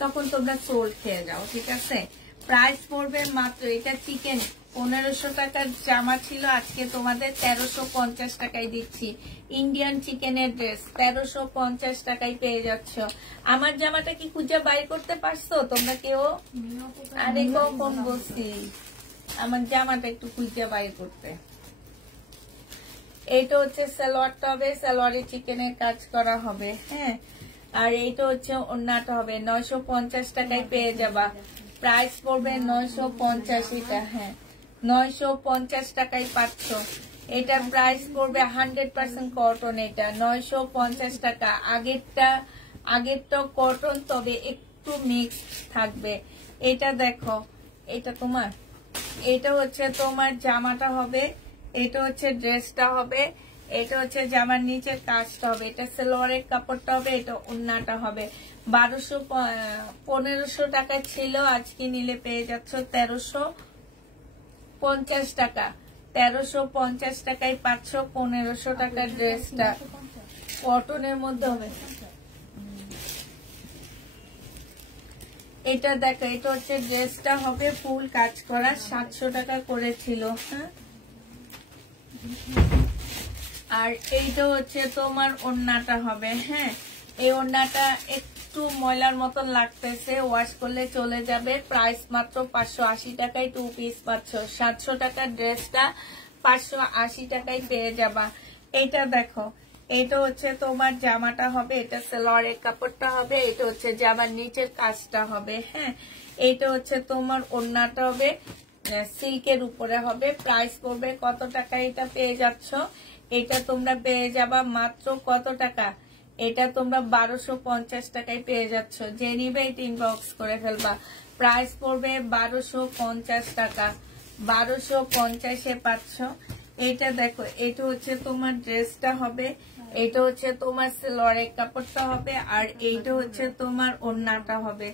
তখন তোমরা সোল খেয়ে যাও, ঠিক আছে? প্রাইস পড়বে মাত্র, এটা চিকেন 1500 টাকার জামা ছিল, আজকে তোমাদের 1350 টাকায় দিচ্ছি। ইন্ডিয়ান চিকেনের ড্রেস 1350 টাকায় পেয়ে যাচ্ছ। আমার জামাটা কি খুঁজে বাই করতে পারছো তোমরা কেউ? আরে কখন বলছি আমার জামাটা একটু খুঁজে বাই করতে। এইটা হচ্ছে সালোয়ারটা হবে, সালোয়ারে চিকেনের কাজ করা হবে। হ্যাঁ, আর এইটা হচ্ছে ওড়নাটা হবে। 950 টাকায় পেয়ে যাবা। প্রাইস পড়বে 950। এটা হ্যাঁ 950 টাকায় পাচ্ছ। এটা প্রাইস পড়বে 100% কটন। এটা 950 টাকা। আগেরটা কটন, তবে একটু মিক্স থাকবে। এটা দেখো, এটা তোমার, এটা হচ্ছে তোমার জামাটা হবে, এটা হচ্ছে ড্রেসটা হবে, এটা হচ্ছে জামার নিচের কাজটা হবে, এটা সালোয়ারের কাপড়টা হবে, এটা ওড়নাটা হবে। 1500 টাকা ছিল, আজকে নিলে পেয়ে যাচ্ছ 1350 টাকা। 1350 টাকায় পাচ্ছ 1500 টাকার ড্রেসটা। কটনের মধ্যে হবে। এটা দেখো, এটা হচ্ছে ড্রেসটা হবে ফুল কাজ করা, 700 টাকা করেছিল। হ্যাঁ, আর এইটা হচ্ছে তোমার ওড়নাটা হবে। হ্যাঁ, এই ওড়নাটা একটু ময়লার মতন লাগতেছে, ওয়াশ করলে চলে যাবে। প্রাইস মাত্র 580 টাকায় 2 পিস পাচ্ছ। 700 টাকার ড্রেসটা 580 টাকায় পেয়ে যাবা। এইটা দেখো, এটা হচ্ছে তোমার জামাটা হবে, এটা সালোয়ারের কাপড়টা হবে, এটা হচ্ছে জামার নিচের কাজটা হবে। হ্যাঁ, এটা হচ্ছে তোমার ওড়নাটা হবে, সিল্কের উপরে হবে। প্রাইস পড়বে কত টাকা? এটা পেয়ে যাচ্ছ, এটা তোমরা পেয়ে যাবা মাত্র কত টাকা? এটা তোমরা 1250 টাকায় পেয়ে যাচ্ছ। যে নিবে এটা ইনবক্স করে ফেলবা। প্রাইস পড়বে 1250 টাকা। 1250-এ পাচ্ছ। এটা দেখো, এটা হচ্ছে তোমার ড্রেসটা হবে, এটা হচ্ছে তোমার সালোয়ারের কাপড়টা হবে, আর এইটা হচ্ছে তোমার ওড়নাটা হবে।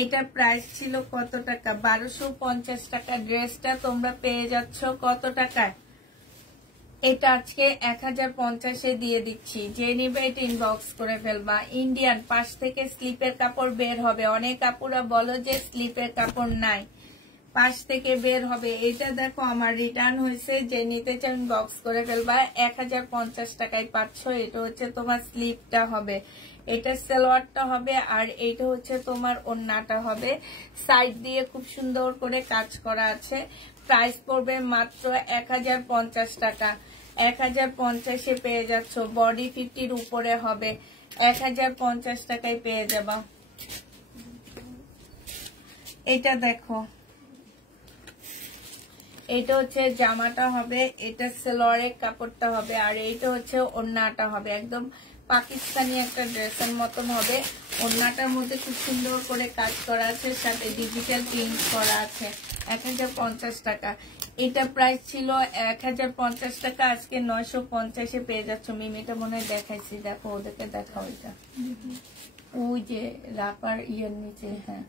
এটা প্রাইস ছিল কত টাকা? 1250 টাকা। ড্রেসটা তোমরা পেয়ে যাচ্ছ কত টাকায়? এটা আজকে 1050-এ দিয়ে দিচ্ছি। যে নিবে এটা ইনবক্স করে ফেলবা। ইন্ডিয়ান, পাশ থেকে স্লিপের কাপড় বের হবে। অনেক কাপড়া বলো যে স্লিপের কাপড় নাই, পাশ থেকে বের হবে। এটা দেখো আমার রিটার্ন হয়েছে, যে নিতে চান ইনবক্স করে ফেলবা। 1050 টাকায় পাচ্ছ। এটা হচ্ছে তোমার স্লিপটা হবে, এটা সালোয়ারটা হবে, আর এটা হচ্ছে তোমার ওড়নাটা হবে। সাইড দিয়ে খুব সুন্দর করে কাজ করা আছে। প্রাইস পড়বে মাত্র 1050 টাকা। 1050-এ পেয়ে যাচ্ছ। বডি 50-র উপরে হবে। 1050 টাকায় পেয়ে যাবা। এটা দেখো, এটা হচ্ছে জামাটা হবে, এটা সালোয়ারের কাপড়টা হবে, আর এইটা হচ্ছে ওড়নাটা হবে। একদম পাকিস্তানি একটা ড্রেসের মতন হবে। ওড়নাটার মধ্যে খুব সুন্দর করে কাজ করা আছে, সাথে ডিজিটাল প্রিন্ট করা আছে। 1050 টাকা। এটা প্রাইস ছিল 1050 টাকা, আজকে 950-এ পেয়ে যাচ্ছ। মিমিটা মনে হয় দেখাইছি, দেখো ওদেরকে দেখাও। এটা ওই যে রাপার ইয়ের নিচে, হ্যাঁ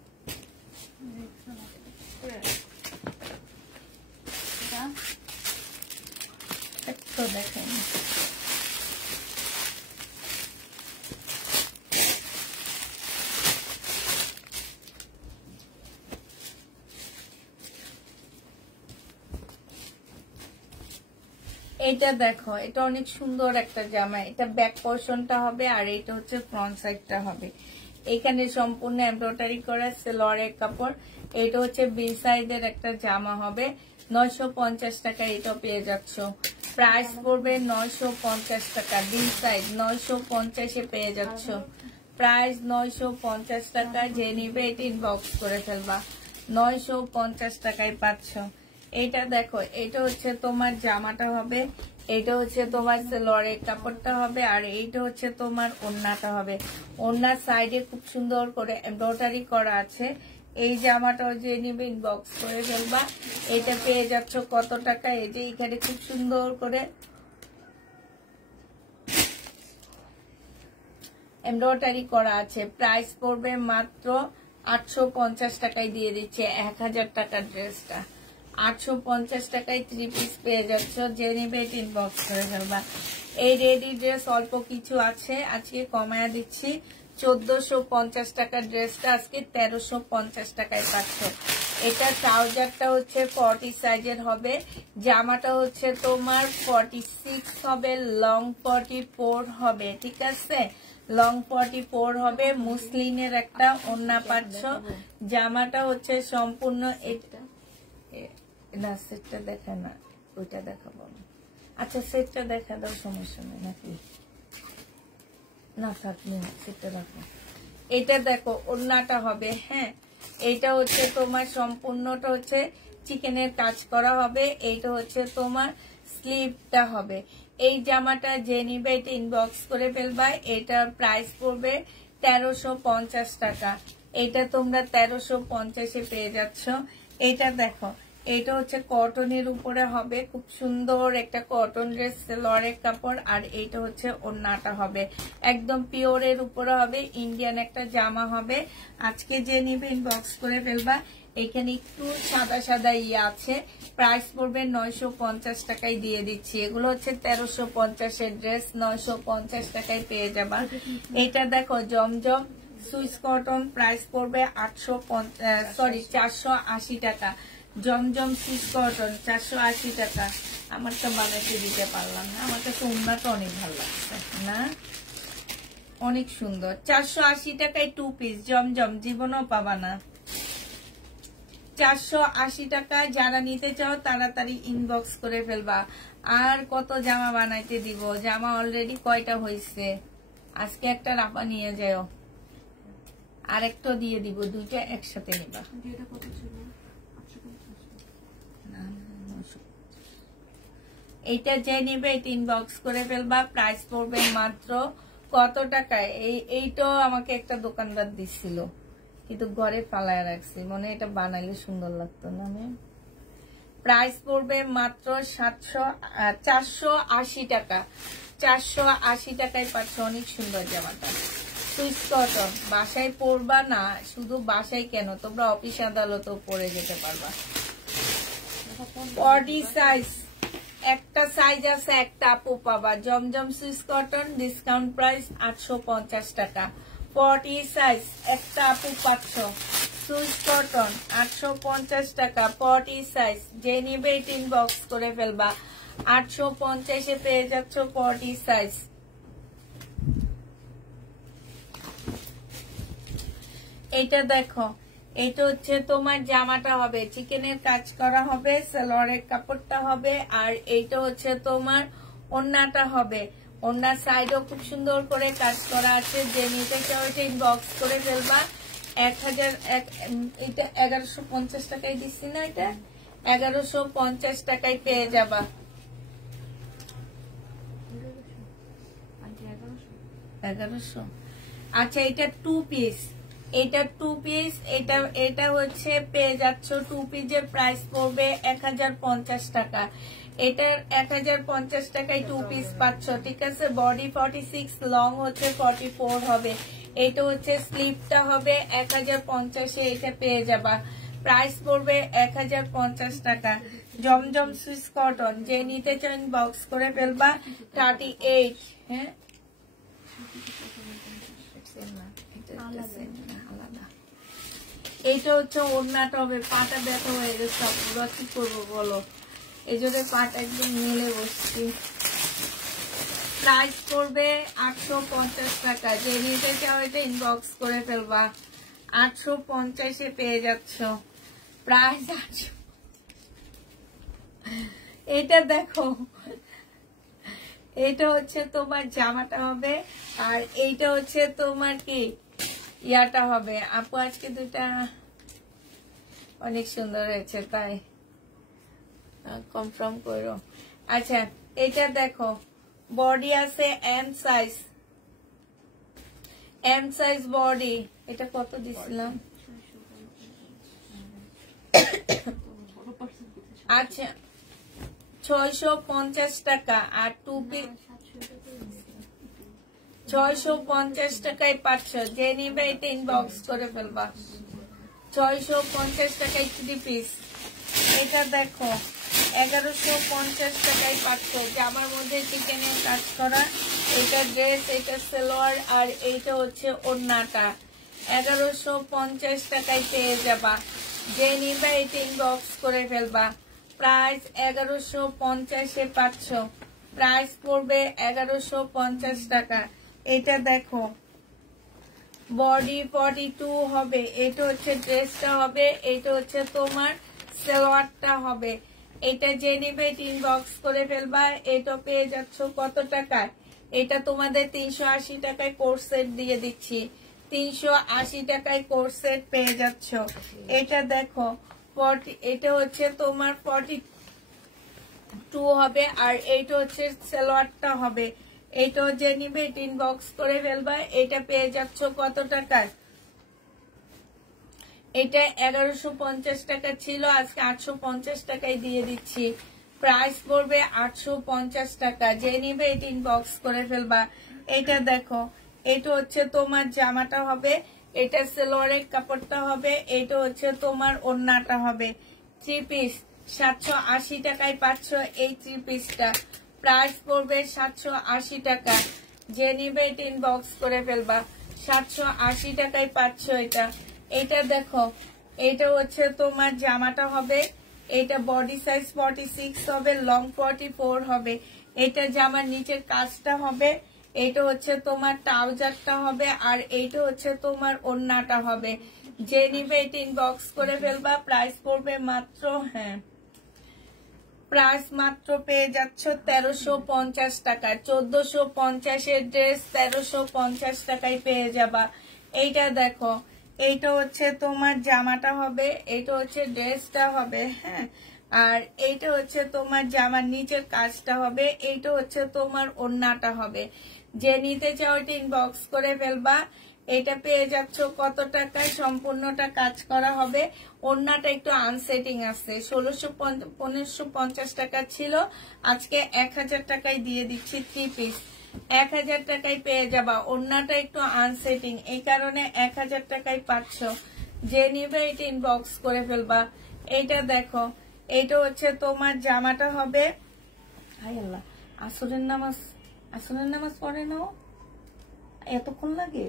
তো দেখেন। এটা দেখো, এটা অনেক সুন্দর একটা জামা। এটা ব্যাক পোর্শনটা হবে আর এটা হচ্ছে ফ্রন্ট সাইডটা হবে। এখানে সম্পূর্ণ এমব্রয়ডারি করা সেলোয়ারের কাপড়। এটা হচ্ছে বি সাইডের একটা জামা হবে। 950 টাকা এটা পেয়ে যাচ্ছ। প্রাইস পড়বে 950 টাকা। বি সাইড 950-এ পেয়ে যাচ্ছ। প্রাইস 950 টাকা। যে নিবে এটা ইনবক্স করে ফেলবা। 950 টাকায় পাচ্ছ। এটা দেখো, এটা হচ্ছে তোমার জামাটা হবে, এটা হচ্ছে তোমার সেলোয়ারের কাপড়টা হবে, আর এইটা হচ্ছে তোমার ওড়নাটা হবে। ওড়নার সাইডে খুব সুন্দর করে এমব্রয়ডারি করা আছে। এই জামাটাও যে নিবে ইনবক্স করে ফেলবা। এটা পেয়ে যাচ্ছ কত টাকা? এই যে এখানে খুব সুন্দর করে এমব্রয়ডারি করা আছে। প্রাইস পড়বে মাত্র 850 টাকায় দিয়ে দিচ্ছে 1000 টাকার ড্রেসটা। 850 টাকায় 3 পিস পেয়ে যাচ্ছ। যে নিবে ইনবক্স করে ফেলবা। এই রেডি ড্রেস অল্প কিছু আছে, আজকে কমায়া দিচ্ছি। 1450 টাকার ড্রেসটা আজকে 1350 টাকায় পাচ্ছ। এটা ট্রাউজারটা হচ্ছে 40 সাইজের হবে, জামাটা হচ্ছে তোমার 46 হবে, লং 44 হবে, ঠিক আছে? লং 44 হবে। মুসলিনের একটা ওড়না পাচ্ছ। জামাটা হচ্ছে সম্পূর্ণ এটা না, সেটটা দেখা না, ওইটা দেখাবো। আচ্ছা সেটটা দেখা দাও, সমস্যা নেই নাকি? না থাকলে সেটটা রাখো। এটা দেখো ওড়নাটা হবে, হ্যাঁ। এইটা হচ্ছে তোমার সম্পূর্ণটা হচ্ছে চিকেনের কাজ করা হবে। এইটা হচ্ছে তোমার স্লিভটা হবে। এই জামাটা যে নিবে এটা ইনবক্স করে ফেলবা। এটার প্রাইস পড়বে 1350 টাকা। এটা তোমরা 1350-এ পেয়ে যাচ্ছ। এটা দেখো, এটা হচ্ছে কটনের উপরে হবে, খুব সুন্দর একটা কটন ড্রেস, সেলোয়ারের কাপড়, আর এইটা হচ্ছে ওড়নাটা হবে একদম পিওরের উপরে হবে। ইন্ডিয়ান একটা জামা হবে। আজকে যে নিবে ইনবক্স করে ফেলবা। এখানে একটু সাদা সাদা ইয়ে আছে। প্রাইস পড়বে 950 টাকায় দিয়ে দিচ্ছি। এগুলো হচ্ছে 1350-এর ড্রেস, 950 টাকায় পেয়ে যাবা। এটা দেখো জমজম সুইস কটন, প্রাইস পড়বে 480 টাকা। জমজম সুইস কটন 480 টাকা। আমারটা বানাতে দিতে পারলাম না, আমার কাছে ওড়নাটা অনেক ভালো লাগছে না, অনেক সুন্দর। 480 টাকায় 2 পিস জমজম, জীবনও পাবা না। 480 টাকায় যারা নিতে চাও তাড়াতাড়ি ইনবক্স করে ফেলবা। আর কত জামা বানাইতে দিব? জামা অলরেডি কয়টা হয়েছে। আজকে একটা রাপা নিয়ে যাও, আর একটা দিয়ে দিব, দুইটা একসাথে নিবা। এইটা যে নিবে এটা ইনবক্স করে ফেলবা। প্রাইস পড়বে মাত্র কত টাকায়? এইটাও আমাকে একটা দোকানদার দিছিল, কিন্তু ঘরে ফালায় রাখছি, মনে এটা বানাইলে সুন্দর লাগতো না। প্রাইস পড়বে মাত্র 480 টাকা। 480 টাকায় পাচ্ছ অনেক সুন্দর জামাটা। সুইস কটন, বাসায় পরবা না, শুধু বাসায় কেন, তোমরা অফিস আদালতেও পরে যেতে পারবা। 40 সাইজ, একটা সাইজ আছে, একটা আপু পাবা। জমজম সুইস কটন, ডিসকাউন্ট প্রাইস 850 টাকা। 40 সাইজ, একটা আপু পাচ্ছ। সুইস কটন 850 টাকা, 40 সাইজ। যে নিবে ইনবক্স করে ফেলবা। 850-এ পেয়ে যাচ্ছ 40 সাইজ। এটা দেখো, এটা হচ্ছে তোমার জামাটা হবে, চিকেনের কাজ করা হবে, সালোয়ারের কাপড়টা হবে, আর এইটা হচ্ছে তোমার ওড়নাটা হবে। ওড়নার সাইডও খুব সুন্দর করে কাজ করা আছে। যে নিতে চাও এটা ইনবক্স করে ফেলবা। 1150 টাকায় দিচ্ছি না, এটা 1150 টাকায় পেয়ে যাবা। 1100। আচ্ছা, এটা 2 পিস, এটা 2 পিস, এটা হচ্ছে পেয়ে যাচ্ছ 2 পিসের প্রাইস পড়বে 1050 টাকা। এটার 1050 টাকায় 2 পিস পাচ্ছ, ঠিক আছে। বডি 46, লং হচ্ছে 44 হবে। এটা হচ্ছে স্লিপটা হবে 1050-এ, এটা পেয়ে যাবা। প্রাইস পড়বে 1050 টাকা। জমজম সুইস কটন, যে নিতে চান বক্স করে ফেলবা। 38, হ্যাঁ এইটা হচ্ছে ওড়নাটা হবে। পাটা ব্যথা হয়ে গেছে পুরো, কি করবো বলো, এই জন্য পাটা একদম মেলে বসছি। প্রাইস পড়বে 850 টাকা। যে নিতে চাও এটা ইনবক্স করে ফেলবা। 850-এ পেয়ে যাচ্ছ। প্রাইস 800। এটা দেখো, এটা হচ্ছে তোমার জামাটা হবে, আর এইটা হচ্ছে তোমার কি ইয়াটা হবে। আপু আজকে দুটা অনেক সুন্দর হয়েছে, তাই কনফার্ম করো। আচ্ছা এটা দেখো, বডি আছে এম সাইজ বডি। এটা কত দিছিলাম? আচ্ছা 650 টাকা। আর 2 পিস 650 টাকায় পাচ্ছ। যে নিবে এটা ইনবক্স করে ফেলবা। 650 টাকায় 3 পিস। এটা দেখো 1150 টাকায় পাচ্ছ। জামার মধ্যে চিকেনের কাজ করা। এটা ড্রেস, এটা সালোয়ার, আর এইটা হচ্ছে ওড়নাটা। 1150 টাকায় পেয়ে যাবা। যে নিবে এটা ইনবক্স করে ফেলবা। প্রাইস 1150-এ পাচ্ছ। প্রাইস পড়বে 1150 টাকা। এটা দেখো বডি 42 হবে। এটা হচ্ছে ড্রেসটা হবে, এটা হচ্ছে তোমার সালোয়ারটা হবে। এটা যে নিবে এটা ইনবক্স করে ফেলবা। এটা পেয়ে যাচ্ছ কত টাকায়? এটা তোমাদের 380 টাকায় কোর্স সেট দিয়ে দিচ্ছি। 380 টাকায় কোর্স সেট পেয়ে যাচ্ছ। এটা দেখো এটা হচ্ছে তোমার 42 হবে, আর এইটা হচ্ছে সালোয়ারটা হবে। এইটা যে নিবে এটা ইনবক্স করে ফেলবা। এটা পেয়ে যাচ্ছ কত টাকায়? এটা 1150 টাকা ছিল, আজকে 850 টাকায় দিয়ে দিচ্ছি। প্রাইস পড়বে 850 টাকা। যে নিবে এটা ইনবক্স করে ফেলবা। এটা দেখো, এটা হচ্ছে তোমার জামাটা হবে, এটা সালোয়ারের কাপড়টা হবে, এটা হচ্ছে তোমার ওড়নাটা হবে। 3 পিস 780 টাকায় পাচ্ছ এই 3 পিসটা। প্রাইস পড়বে 780 টাকা। যে নিবে এটা ইনবক্স করে ফেলবা। 780 টাকায় পাচ্ছ এটা। এটা দেখো, এটা হচ্ছে তোমার জামাটা হবে, এটা বডি সাইজ 46 হবে, লং 44 হবে। এটা জামার নিচের কাজটা হবে, এটা হচ্ছে তোমার ট্রাউজারটা হবে, আর এইটা হচ্ছে তোমার ওড়নাটা হবে। যে নিবে এটা ইনবক্স করে ফেলবা। প্রাইস পড়বে মাত্র, হ্যাঁ প্রাইস মাত্র পেয়ে যাচ্ছ 1350 টাকা। 1450-এর ড্রেস 1350 টাকায় পেয়ে যাবা। এইটা দেখো, এইটা হচ্ছে তোমার জামাটা হবে, এইটা হচ্ছে ড্রেসটা হবে, হ্যাঁ, আর এইটা হচ্ছে তোমার জামার নিচের কাজটা হবে, এইটা হচ্ছে তোমার ওড়নাটা হবে। যে নিতে চাও এটা ইনবক্স করে ফেলবা। এটা পেয়ে যাচ্ছ কত টাকায়? সম্পূর্ণটা কাজ করা হবে। ওড়নাটা একটু আনসেটিং আছে, 1550 টাকা ছিল, আজকে 1000 টাকায় দিয়ে দিচ্ছি। 3 পিস 1000 টাকায় পেয়ে যাবা। ওড়নাটা একটু আনসেটিং, এই কারণে 1000 টাকায় পাচ্ছ। যে নিবে এটা ইনবক্স করে ফেলবা। এইটা দেখো, এইটা হচ্ছে তোমার জামাটা হবে। হাই আল্লাহ, আসরের নামাজ পড়ে নাও, এতক্ষণ লাগে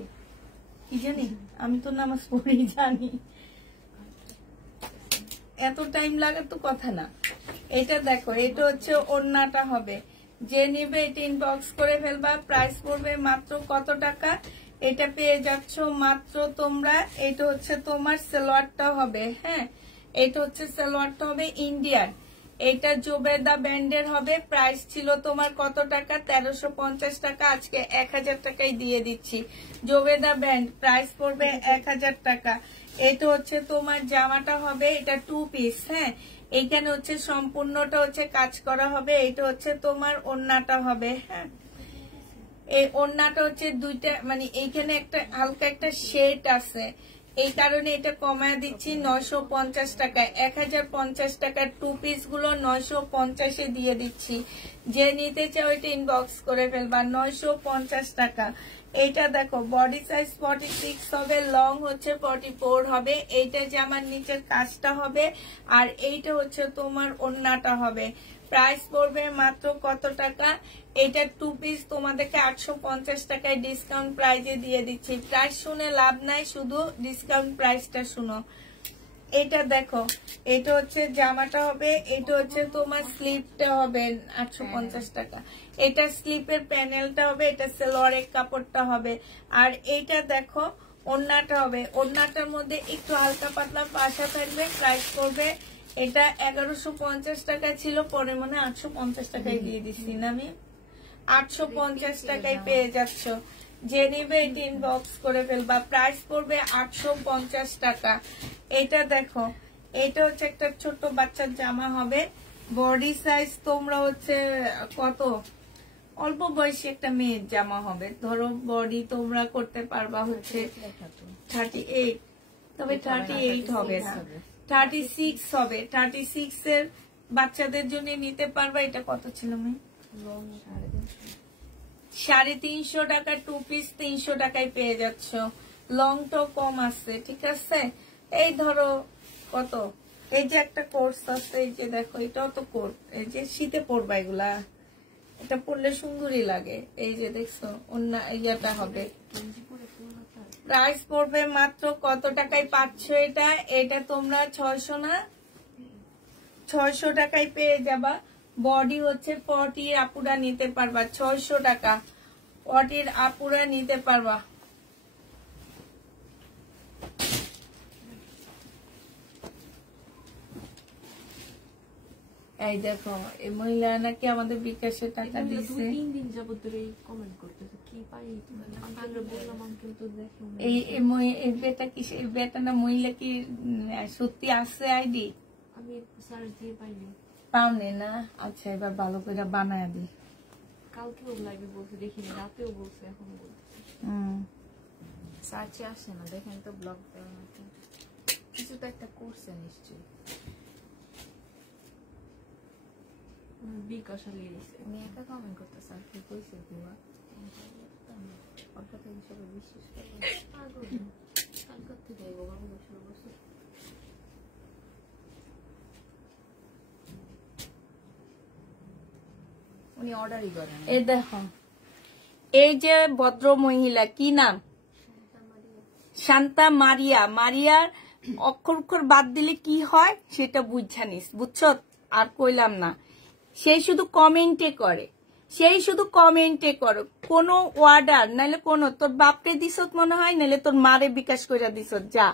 কি জানি, আমি তো নামাজ পড়েই জানি, এত টাইম লাগে তো কথা না। এটা দেখো, এটা হচ্ছে ওড়নাটা হবে। যে নিবে এটা ইনবক্স করে ফেলবা। প্রাইস পড়বে মাত্র কত টাকা? এটা পেয়ে যাচ্ছ মাত্র তোমরা, এটা হচ্ছে তোমার সালোয়ারটা হবে, হ্যাঁ, এটা হচ্ছে সালোয়ারটা হবে ইন্ডিয়ান। এটা জোবেদা ব্যান্ডের হবে। প্রাইস ছিল তোমার কত টাকা? 1350 টাকা, আজকে 1000 টাকায় দিয়ে দিচ্ছি। জোবেদা ব্যান্ড, প্রাইস পড়বে 1000 টাকা। এটা হচ্ছে তোমার জামাটা হবে, এটা 2 পিস, হ্যাঁ, এইখানে হচ্ছে সম্পূর্ণটা হচ্ছে কাজ করা হবে, এটা হচ্ছে তোমার ওড়নাটা হবে, হ্যাঁ, এই ওড়নাটা হচ্ছে দুইটা, মানে এইখানে একটা হালকা একটা শেড আছে, এই কারণে এটা কমায় দিচ্ছি 950 টাকায়। 1050 টাকার 2 পিস গুলো 950-এ দিয়ে দিচ্ছি। যে নিতে চাও এটা ইনবক্স করে ফেলবা। 950 টাকা। এইটা দেখো বডি সাইজ 46 হবে, লং হচ্ছে 44 হবে। এইটা জামার নিচের কাজটা হবে, আর এইটা হচ্ছে তোমার ওড়নাটা হবে। প্রাইস পড়বে মাত্র কত টাকা? এটা 2 পিস তোমাদেরকে 850 টাকায় ডিসকাউন্ট প্রাইজে দিয়ে দিচ্ছি। প্রাইস শুনে লাভ নাই, শুধু ডিসকাউন্ট প্রাইসটা শুনো। এটা দেখো, এটা হচ্ছে জামাটা হবে, এটা হচ্ছে তোমার স্লিপটা হবে 850 টাকা। এটা স্লিপের প্যানেলটা হবে, এটা সেলোয়ারের কাপড়টা হবে। আর এইটা দেখো ওড়নাটা হবে, ওড়নাটার মধ্যে একটু হালকা পাতলা পাশা থাকবে। প্রাইস করবে এটা 1150 টাকা ছিল, পরে মনে 850 টাকায় দিয়ে দিচ্ছি না আমি। 850 টাকায় পেয়ে যাচ্ছ। যে নিবে এটা ইনবক্স করে ফেলবা। প্রাইস পড়বে 850 টাকা। এটা দেখো, এটা হচ্ছে একটা ছোট বাচ্চার জামা হবে। বডি সাইজ তোমরা হচ্ছে কত, অল্প বয়সী একটা মেয়ের জামা হবে। ধরো বডি তোমরা করতে পারবা হচ্ছে 38, তবে 38 হবে না, 36 হবে। 36 এর বাচ্চাদের জন্য নিতে পারবা। এটা কত ছিল মেয়ে? 350 টাকা 2 পিস 300 টাকায় পেয়ে যাচ্ছ। লংটাও কম আছে, ঠিক আছে। এই ধরো কত, এই যে একটা কোর্স আছে, এই যে দেখো এটাও তো কোট, এই যে শীতে পরবা এগুলা, এটা পরলে সুন্দরই লাগে। এই যে দেখছো অন্য ইয়েটা হবে। প্রাইস পড়বে মাত্র কত টাকায় পাচ্ছ এটা? এটা তোমরা 600 না 600 টাকায় পেয়ে যাবা। বডি হচ্ছে 40 আপুরা নিতে পারবা 600 টাকা। 40 আপুরা নিতে পারবা। এই দেখো এই মহিলা নাকি আমাদের বিকাশে টাকা দিচ্ছে। এই বেটা কি, এই বেটা না মহিলা কি সত্যি আছে আইডি? আমি সার্চ দিয়ে পাইনি। পাওনি না? আচ্ছা এবার ভালো করে বানায় দি। কালকেও লাইভে বলছে, দেখিনি, রাতেও বলছে, এখন বলছে। সার্চে আসে না, দেখেন তো ব্লগ দেওয়ার মতো কিছু তো একটা করছে নিশ্চয়ই। বিকাশ আলিয়ে দিছে। উনি একা কমেন্ট করতেছে, আর কি কইছে বুয়া ওর কথা হিসেবে বিশ্বাস করবে। কালকার থেকে বাবা বছর বছর উনি অর্ডারই করেন। এই দেখো এই যে ভদ্র মহিলা, কি নাম? শান্তা মারিয়া। মারিয়ার অক্ষর অক্ষর বাদ দিলে কি হয় সেটা বুঝা নিস, বুঝছ? আর কইলাম না। সেই শুধু কমেন্টে করে, সেই শুধু কমেন্টে করো। কোনো অর্ডার নাইলে কোনো তোর বাপকে দিছত মনে হয়, নাইলে তোর মারে বিকাশ করে দিছত। যা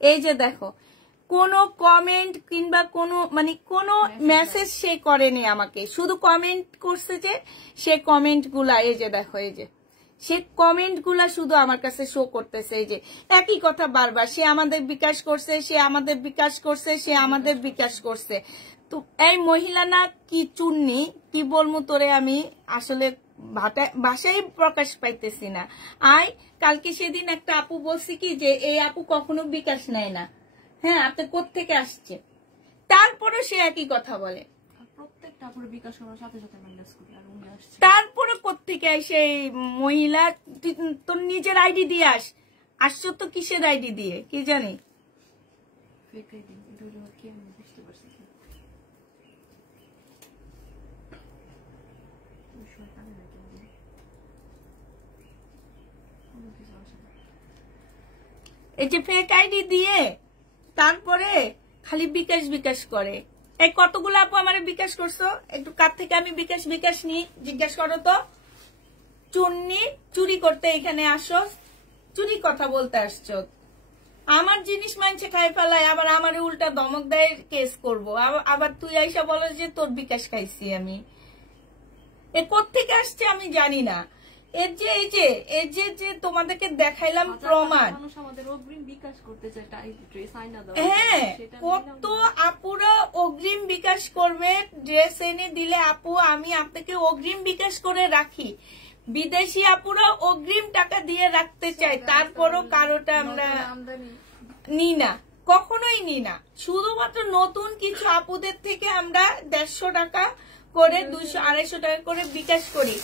এই যে দেখো, কোনো কমেন্ট কিংবা কোনো মানে কোনো মেসেজ সে করেনি আমাকে, শুধু কমেন্ট করছে। যে সে কমেন্ট গুলা এই যে দেখো, এই যে সে কমেন্ট গুলা শুধু আমার কাছে শো করতেছে। এই যে একই কথা বারবার, সে আমাদের বিকাশ করছে, সে আমাদের বিকাশ করছে, সে আমাদের বিকাশ করছে। তো এই মহিলা না কি চুন্নি, কি বলবো তোরে আমি, আসলে ভাষায় প্রকাশ পাইতেছি না। আই কালকে সেদিন একটা আপু বলছি কি যে এই আপু কখনো বিকাশ নেয় না। হ্যাঁ, আপনি কোত্থেকে আসছে? তারপরে সে একই কথা বলে, প্রত্যেকটা আপুর বিকাশ করার সাথে সাথে মেসেজ করি, আর উনি আসছে। তারপরে কোত্থেকে আসে এই মহিলা? তোর নিজের আইডি দিয়ে আসছো তো কিসের আইডি দিয়ে কি জানি। ফেক আইডি, এটা কি আমি বুঝতে পারছি। এই যে ফেক আইডি দিয়ে তারপরে খালি বিকাশ বিকাশ করে। এই কতগুলো আপু আমার বিকাশ করছো? একটু কার থেকে আমি বিকাশ নি জিজ্ঞাসা করো তো। চুন্নি চুরি করতে এখানে আসো, চুরি কথা বলতে আসছো। আমার জিনিস মানছে খাই ফেলায়, আবার আমার উল্টা ধমক দেয় কেস করবো। আবার তুই আইসা বলো যে তোর বিকাশ খাইছি আমি। এ কোত্থেকে আসছে আমি জানি না। এর যে এই যে এর যে তোমাদেরকে দেখাইলাম প্রমাণ। হ্যাঁ, কত আপুরা অগ্রিম বিকাশ করবে, ড্রেস এনে দিলে আপু আমি আপনাকে অগ্রিম বিকাশ করে রাখি। বিদেশি আপুরা অগ্রিম টাকা দিয়ে রাখতে চায়, তারপরও কারোটা আমরা নি না, কখনোই নি না। শুধুমাত্র নতুন কিছু আপুদের থেকে আমরা 150 টাকা করে 200-250 টাকা করে বিকাশ করি।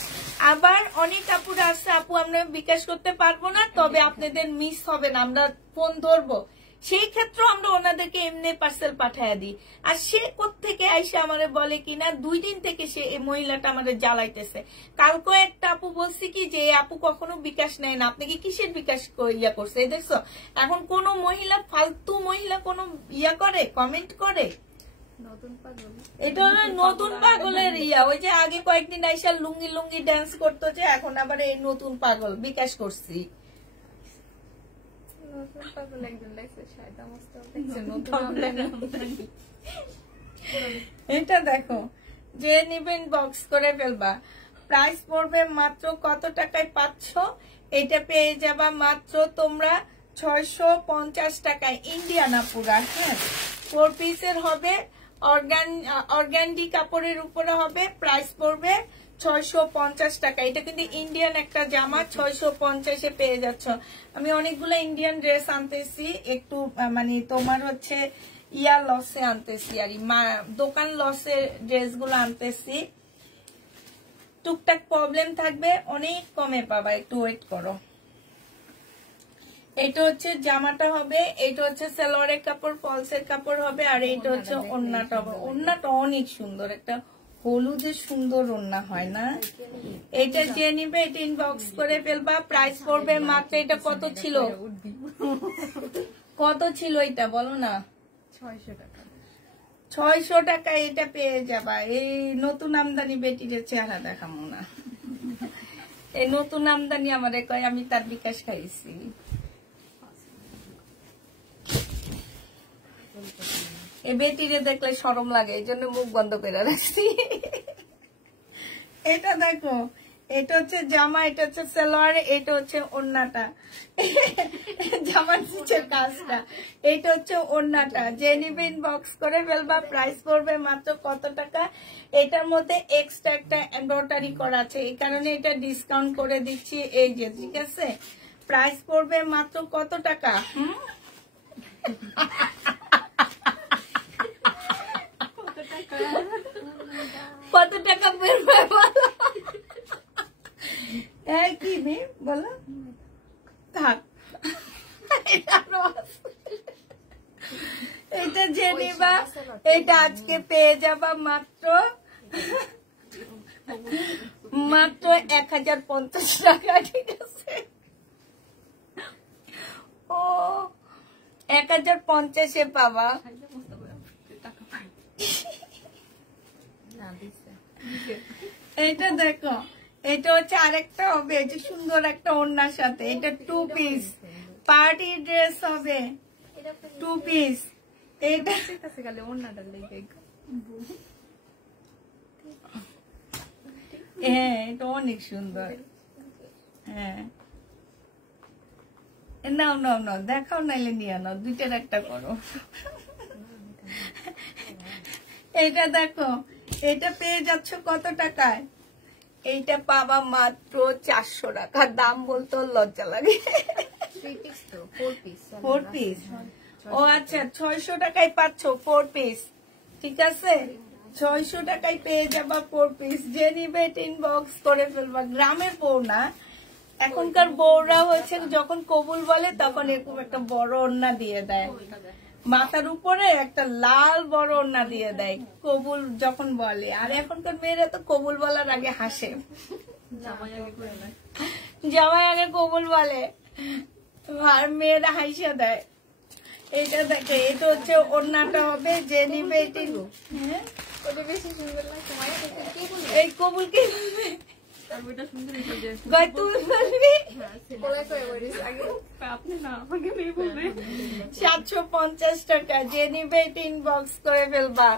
আবার অনেক আপুরা আছে, আপু আমরা বিকাশ করতে পারবো না, তবে আপনাদের মিস হবে না, আমরা ফোন ধরবো, সেই ক্ষেত্রে আমরা ওনাদেরকে এমনি পার্সেল পাঠায় দিই। আর সে কোত্থেকে আইসে আমারে বলে কিনা 2 দিন থেকে সে এই মহিলাটা আমাদের জ্বালাইতেছে। কালকে একটা আপু বলছি কি যে এই আপু কখনো বিকাশ নেয় না, আপনি কি কিসের বিকাশ ইয়া করছে? এই দেখছো এখন কোন মহিলা, ফালতু মহিলা কোন ইয়া করে, কমেন্ট করে, এটা হলো নতুন পাগলের ইয়া। ওই যে আগে কয়েকদিন আইসা লুঙ্গি লুঙ্গি ডান্স করতো, যে এখন আবার এই নতুন পাগল বিকাশ করছি। এটা দেখো, যে নিবেন বক্স করে ফেলবা, প্রাইস পড়বে মাত্র কত টাকায় পাচ্ছ? এটা পেয়ে যাবা মাত্র তোমরা 650 টাকায়, ইন্ডিয়ানা পুরা। হ্যাঁ, 4 পিসের হবে, অর্গানডি কাপড়ের উপরে হবে, প্রাইস পড়বে 650 টাকা। এটা কিন্তু ইন্ডিয়ান একটা জামা, 650-এ পেয়ে যাচ্ছ। আমি অনেকগুলো ইন্ডিয়ান ড্রেস আনতেছি, একটু মানে তোমার হচ্ছে ইয়া লসে আনতেছি, আর দোকান লসে ড্রেসগুলো আনতেছি। টুকটাক প্রবলেম থাকবে, অনেক কমে পাবা, একটু ওয়েট করো। এটা হচ্ছে জামাটা হবে, এটা হচ্ছে সালোয়ারের কাপড়, ফলসের কাপড় হবে, আর এটা হচ্ছে ওড়নাটা হবে। ওড়নাটা অনেক সুন্দর, একটা হলুদের সুন্দর ওড়না হয় না? এটা যে নিবে এটা ইনবক্স করে ফেলবা, প্রাইস পড়বে মাত্র, এটা কত ছিল, কত ছিল এটা বলো না? 600 টাকা। 600 টাকা এটা পেয়ে যাবা। এই নতুন আমদানি বেটির চেহারা দেখাবো না, এই নতুন আমদানি আমারে কয় আমি তার বিকাশ খাইছি। এই বেটিরে দেখলে শরম লাগে, এই জন্য মুখ বন্ধ করে রাখছি। এটা দেখো, এটা হচ্ছে জামা, এটা হচ্ছে সালোয়ার, এটা হচ্ছে ওড়নাটা, জামার নিচের কাজটা, এটা হচ্ছে ওড়নাটা। যে নিবে ইনবক্স করে ফেলবা, প্রাইস পড়বে মাত্র কত টাকা? এটার মধ্যে এক্সট্রা একটা এমব্রয়ডারি করা আছে, এই কারণে এটা ডিসকাউন্ট করে দিচ্ছি। এই যে, ঠিক আছে, প্রাইস পড়বে মাত্র কত টাকা? কত টাকা পড়বে বলো? কি মেয়ে বলো, থাক। এটা যে নিবা, এটা আজকে পেয়ে যাবা মাত্র 1050 টাকা, ঠিক আছে? ও 1050-এ পাবা। এটা দেখো, এটা হচ্ছে আরেকটা হবে, এই যে সুন্দর একটা ওড়নার সাথে, এটা 2 পিস পার্টি ড্রেস হবে, 2 পিস। এটা হ্যাঁ, এটা অনেক সুন্দর। হ্যাঁ, নাও নাও নাও, দেখাও, নাইলে নিয়ে নাও, দুইটার একটা করো। এটা দেখো, এটা পেয়ে যাচ্ছ কত টাকায়? এইটা পাবা মাত্র 400 টাকা। দাম বলতেও লজ্জা লাগে। 4 পিস, ও আচ্ছা, 600 টাকায় পাচ্ছ 4 পিস, ঠিক আছে? 600 টাকায় পেয়ে যাবা 4 পিস। যে নিবে ইনবক্স করে ফেলবা। গ্রামের বউ না, এখনকার বউরা হচ্ছে যখন কবুল বলে তখন এরকম একটা বড় ওড়না দিয়ে দেয়, মাথার উপরে একটা লাল বড় ওড়না দিয়ে দেয় কবুল যখন বলে। আর এখনকার মেয়েরা তো কবুল বলার আগে হাসে, জামাই আগে কবুল বলে, আর মেয়েরা হাসিয়ে দেয়। এটা দেখে, এটা হচ্ছে ওড়নাটা হবে। যে নিবে এটি, এই কবুল কে বলবে? তুই বলবি? 750 টাকা। যে নিবে ইনবক্স করে ফেলবা।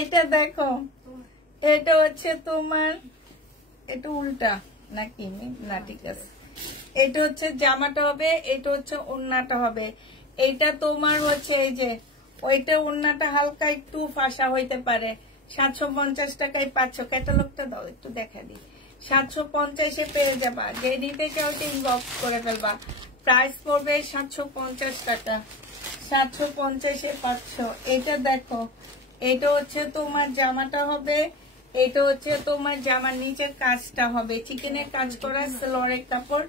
এটা দেখো, এটা হচ্ছে তোমার, এটা উল্টা নাকি না? ঠিক আছে, এটা হচ্ছে জামাটা হবে, এটা হচ্ছে ওড়নাটা হবে। এইটা তোমার হচ্ছে এই যে, ওইটা ওড়নাটা হালকা একটু ফাঁসা হইতে পারে, 750 টাকায় পাচ্ছ। ক্যাটালগটা দাও একটু দেখা দিই। 750-এ পেয়ে যাবা। যে নিতে চাও ইনবক্স করে ফেলবা। প্রাইস পড়বে 750 টাকা। 750-এ পাচ্ছ। এটা দেখো, এটা হচ্ছে তোমার জামাটা হবে, এটা হচ্ছে তোমার জামার নিচের কাজটা হবে চিকেনের কাজ করা সালোয়ারের কাপড়,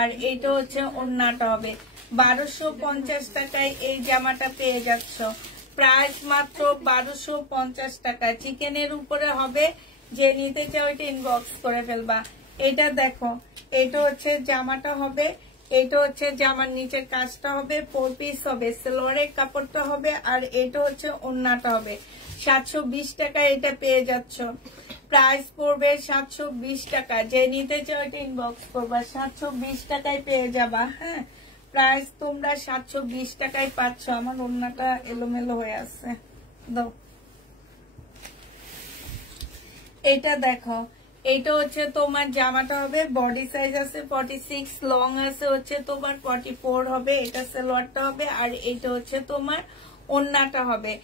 আর এটা হচ্ছে ওড়নাটা হবে। 1250 টাকায় এই জামাটা পেয়ে যাচ্ছ। প্রাইস মাত্র 1250 টাকা। চিকেনের উপরে হবে। যে নিতে চাও এটা ইনবক্স করে ফেলবা। এটা দেখো, এটা হচ্ছে জামাটা হবে, এটা হচ্ছে জামার নিচের কাজটা হবে, 4 পিস হবে, সালোয়ারের কাপড়টা হবে, আর এটা হচ্ছে ওড়নাটা হবে। 720 টাকা এটা পেয়ে যাচ্ছ। প্রাইস পড়বে 720 টাকা। যে নিতে চাও এটা ইনবক্স করবা। 720 টাকায় পেয়ে যাবা। হ্যাঁ, প্রাইস তোমরা 720 টাকায় পাচ্ছ। আমার ওড়নাটা এলোমেলো হয়ে আছে, দাও। এটা দেখো, এটা হচ্ছে তোমার জামাটা হবে, বডি সাইজ আছে 46, লং আছে হচ্ছে তোমার 44 হবে। এটা সালোয়ারটা হবে, আর এটা হচ্ছে তোমার ওড়নাটা হবে।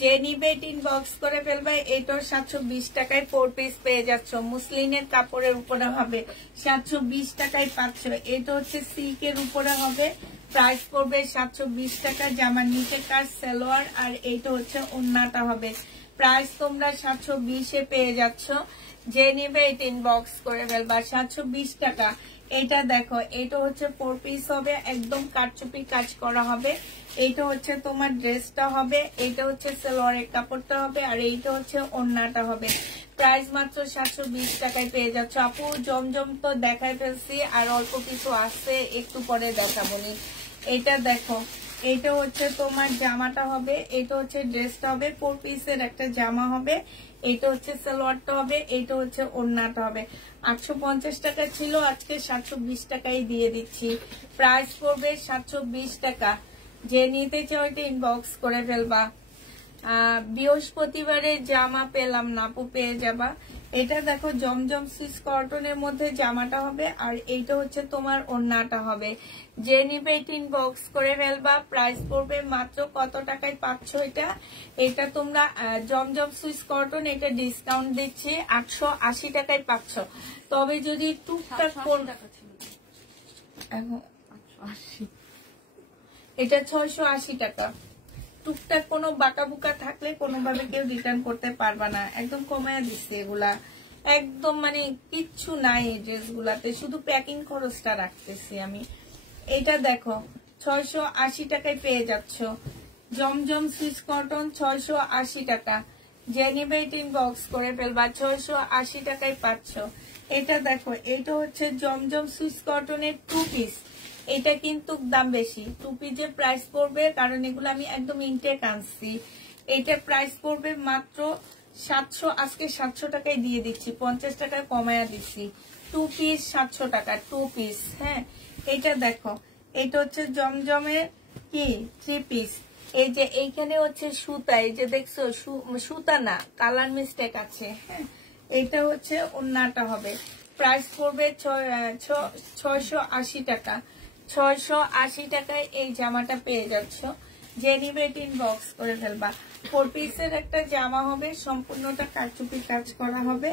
যে নিবে ইনবক্স করে ফেলবে। এটাও 720 টাকায় 4 পিস পেয়ে যাচ্ছ। মুসলিনের কাপড়ের উপরে হবে, 720 টাকায় পাচ্ছ। এটা হচ্ছে সিল্কের উপরে হবে। প্রাইস পড়বে 720 টাকা। জামার নিচে কাজ সালোয়ার, আর এটা হচ্ছে ওড়নাটা হবে। প্রাইস তোমরা 720-এ পেয়ে যাচ্ছ। যে নিবে এটা ইনবক্স করে ফেলবা। 720 টাকা। এটা দেখো, এটা হচ্ছে 4 পিস হবে, একদম কাটচুপি কাজ করা হবে। এইটা হচ্ছে তোমার ড্রেসটা হবে, এইটা হচ্ছে সালোয়ারের কাপড়টা হবে, আর এইটা হচ্ছে ওড়নাটা হবে। প্রাইস মাত্র 720 টাকায় পেয়ে যাচ্ছ। আপু জমজম তো দেখাই ফেলছি, আর অল্প কিছু আসছে, একটু পরে দেখাবনি। এটা দেখো, এটা হচ্ছে তোমার জামাটা হবে, এটা হচ্ছে ড্রেসটা হবে, 4 পিসের একটা জামা হবে, এটা হচ্ছে সালোয়ারটা হবে, এটা হচ্ছে ওড়নাটা হবে। 850 টাকা ছিল, আজকে 720 টাকায় দিয়ে দিচ্ছি। প্রাইস পড়বে 720 টাকা। যে নিতে চাও এটা ইনবক্স করে ফেলবা। বৃহস্পতিবারে জামা পেলাম না আপু, পেয়ে যাবা। এটা দেখো, জমজম সুইস কটনের মধ্যে জামাটা হবে, আর এইটা হচ্ছে তোমার ওড়নাটা হবে। যে নিবে এটা ইনবক্স করে ফেলবা। প্রাইস পড়বে মাত্র কত টাকায় পাচ্ছ এটা? এটা তোমরা জমজম সুইস কটন, এটা ডিসকাউন্ট দিচ্ছে 880 টাকায় পাচ্ছ। তবে যদি টুকটাক এটা 680 টাকা। টুকটাক কোনো বাঁকা বুকা থাকলে কোনোভাবে কেউ রিটার্ন করতে পারবা না। একদম কমায় দিচ্ছে এগুলা, একদম মানে কিচ্ছু নাই এই ড্রেসগুলাতে, শুধু প্যাকিং খরচটা রাখতেছি আমি। এটা দেখো, 680 টাকায় পেয়ে যাচ্ছ। জমজম সুইস কটন 680 টাকা। জেনিবেটিং বক্স করে ফেলবা। 680 টাকায় পাচ্ছ। এটা দেখো, এটা হচ্ছে জমজম সুইস কটনের 2 পিস। এটা কিন্তু দাম বেশি। 2 পিসের প্রাইস পড়বে, কারণ এগুলো আমি একদম ইনটেক আনছি। এটা প্রাইস পড়বে মাত্র 700। আজকে 700 টাকায় দিয়ে দিচ্ছি, 50 টাকায় কমায়া দিচ্ছি। 2 পিস 700 টাকা, 2 পিস। হ্যাঁ, এটা দেখো, এটা হচ্ছে জমজমের কি 3 পিস। এই যে এইখানে হচ্ছে সুতা, এই যে দেখছো সুতা না, কালার মিস্টেক আছে। হ্যাঁ, এটা হচ্ছে ওড়নাটা হবে। প্রাইস পড়বে 680 টাকা। 680 টাকায় এই জামাটা পেয়ে যাচ্ছ। যে নিবে ইনবক্স করে ফেলবা। 4 পিসের একটা জামা হবে, সম্পূর্ণটা কারচুপি কাজ করা হবে।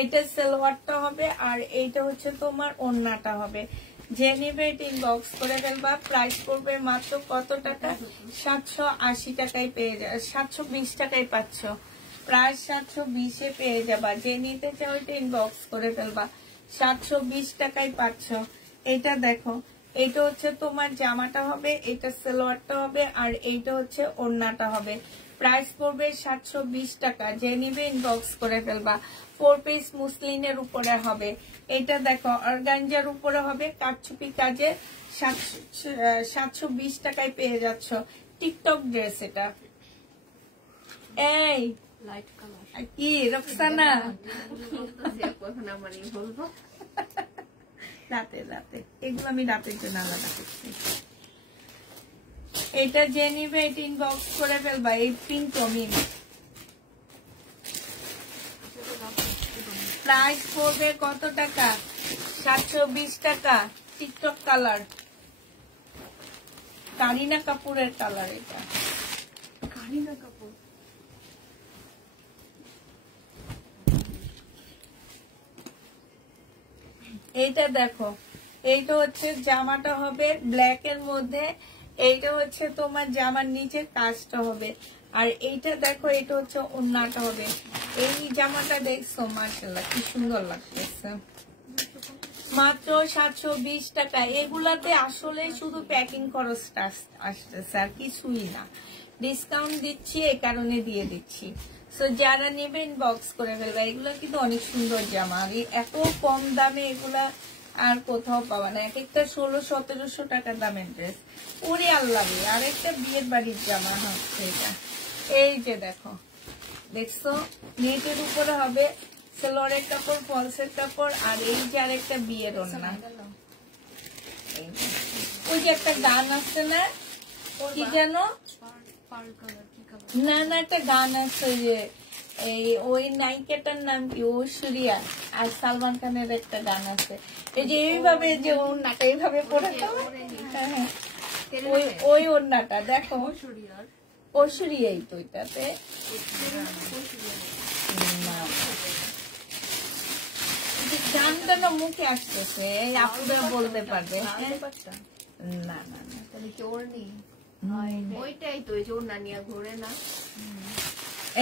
এটা সালোয়ারটা হবে, আর এইটা হচ্ছে তোমার ওড়নাটা হবে। যে নিবে ইনবক্স করে ফেলবা। প্রাইস পড়বে মাত্র কত টাকা? 780 টাকায় পেয়ে যাবে, 720 টাকায় পাচ্ছ। প্রাইস 720-এ পেয়ে যাবা। যে নিতে চাও এটা ইনবক্স করে ফেলবা। 720 টাকায় পাচ্ছ। এটা দেখো, এটা হচ্ছে তোমার জামাটা হবে, এটা সালোয়ারটা হবে, আর এইটা হচ্ছে ওড়নাটা হবে। প্রাইস পড়বে 720 টাকা। যে নিবে ইনবক্স করে ফেলবা। 4 পিস মুসলিনের উপরে হবে। এটা দেখো, অর্গানজার উপরে হবে, কারচুপি কাজে। 720 টাকায় পেয়ে যাচ্ছ। টিকটক ড্রেস এটা। এই লাইট কালার কি রক্সানা, রাতে রাতে এগুলো আমি রাতের জন্য আলাদা করছি। এটা যে নিবে এটা ইনবক্স করে ফেলবা। এই পিঙ্ক টমিন প্রাইস পড়বে কত টাকা? 720 টাকা। টিকটক কালার, কারিনা কাপুরের কালার। এটা কারিনা কাপুর এইটা দেখো, এইটা হচ্ছে জামাটা হবে ব্ল্যাক এর মধ্যে, এইটা হচ্ছে তোমার জামার নিচে কাজটা হবে, আর এইটা দেখো এটা হচ্ছে ওড়নাটা হবে। এই জামাটা দেখছো মাশাআল্লাহ কি সুন্দর লাগতেছে, মাত্র 720 টাকা। এগুলাতে আসলে শুধু প্যাকিং খরচটা আসতেছে আর কিছুই না, ডিসকাউন্ট দিচ্ছি এই কারণে দিয়ে দিচ্ছি। সো যারা নেবেন বক্স করে ফেলবে, এগুলো কিন্তু অনেক সুন্দর জামা, আর এত কম দামে এগুলা আর কোথাও পাবা না। এক একটা 1600-1700 টাকা দামের ড্রেস। ওরে আল্লাহ, আর একটা বিয়ের বাড়ির জামা হচ্ছে এটা। এই যে দেখো, দেখছো নেটের উপরে হবে, সেলোয়ারের কাপড়, ফলসের কাপড়, আর এই যে আর একটা বিয়ের ওড়না। ওই যে একটা গান আছে না, কি যেন, না না একটা গান আছে যে এই ওই নায়িকাটার নাম কি, ঐশ্বরিয়া, আর সালমান খানের একটা গান আছে, এই যে এইভাবে যে ওড়নাটা এইভাবে পরে, ওই ওড়নাটা দেখো, ঐশ্বরিয়াই তো এটাতে। গানটা না মুখে আসতেছে, আপুরা বলতে পারবে। না না না, তাহলে কি ওড়নি? ওইটাই তো, এই যে ওড়না নিয়ে ঘোরে না?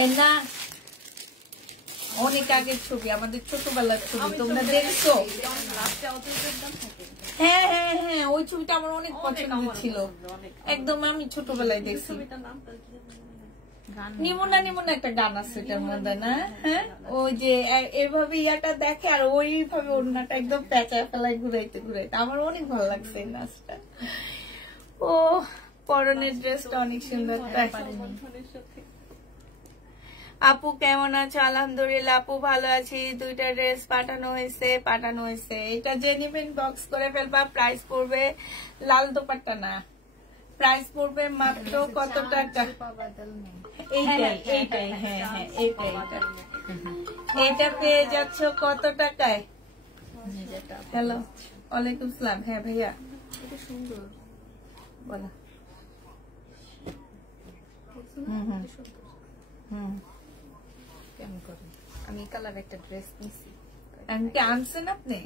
এই না, অনেক আগের ছবি, আমাদের ছোটবেলার ছবি, তোমরা দেখছো? হ্যাঁ হ্যাঁ হ্যাঁ, ওই ছবিটা আমার অনেক পছন্দ ছিল, একদম আমি ছোটবেলায় দেখছি। নিমুনা নিমুনা একটা গান আছে এটার মধ্যে না? হ্যাঁ, ওই যে এভাবে ইয়াটা দেখে আর ওইভাবে ওড়নাটা একদম পেঁচায় ফেলায় ঘুরাইতে ঘুরাইতে, আমার অনেক ভালো লাগছে এই নাচটা। ও পরনের ড্রেসটা অনেক সুন্দর। আপু কেমন আছো? আলহামদুলিল্লাহ আপু ভালো আছি। দুইটা ড্রেস পাঠানো হয়েছে। এটা যে নিবেন বক্স করে ফেলবা। প্রাইস পড়বে, লাল দোপাট্টা না, প্রাইস পড়বে মাত্র কত টাকা? এইটাই হ্যাঁ হ্যাঁ, এইটা পেয়ে যাচ্ছ কত টাকায়? হ্যালো, ওয়ালাইকুম সালাম। হ্যাঁ ভাইয়া, সুন্দর বলো। কেমন করে? আমি কালার একটা ড্রেস নিছি, আনছেন আপনি?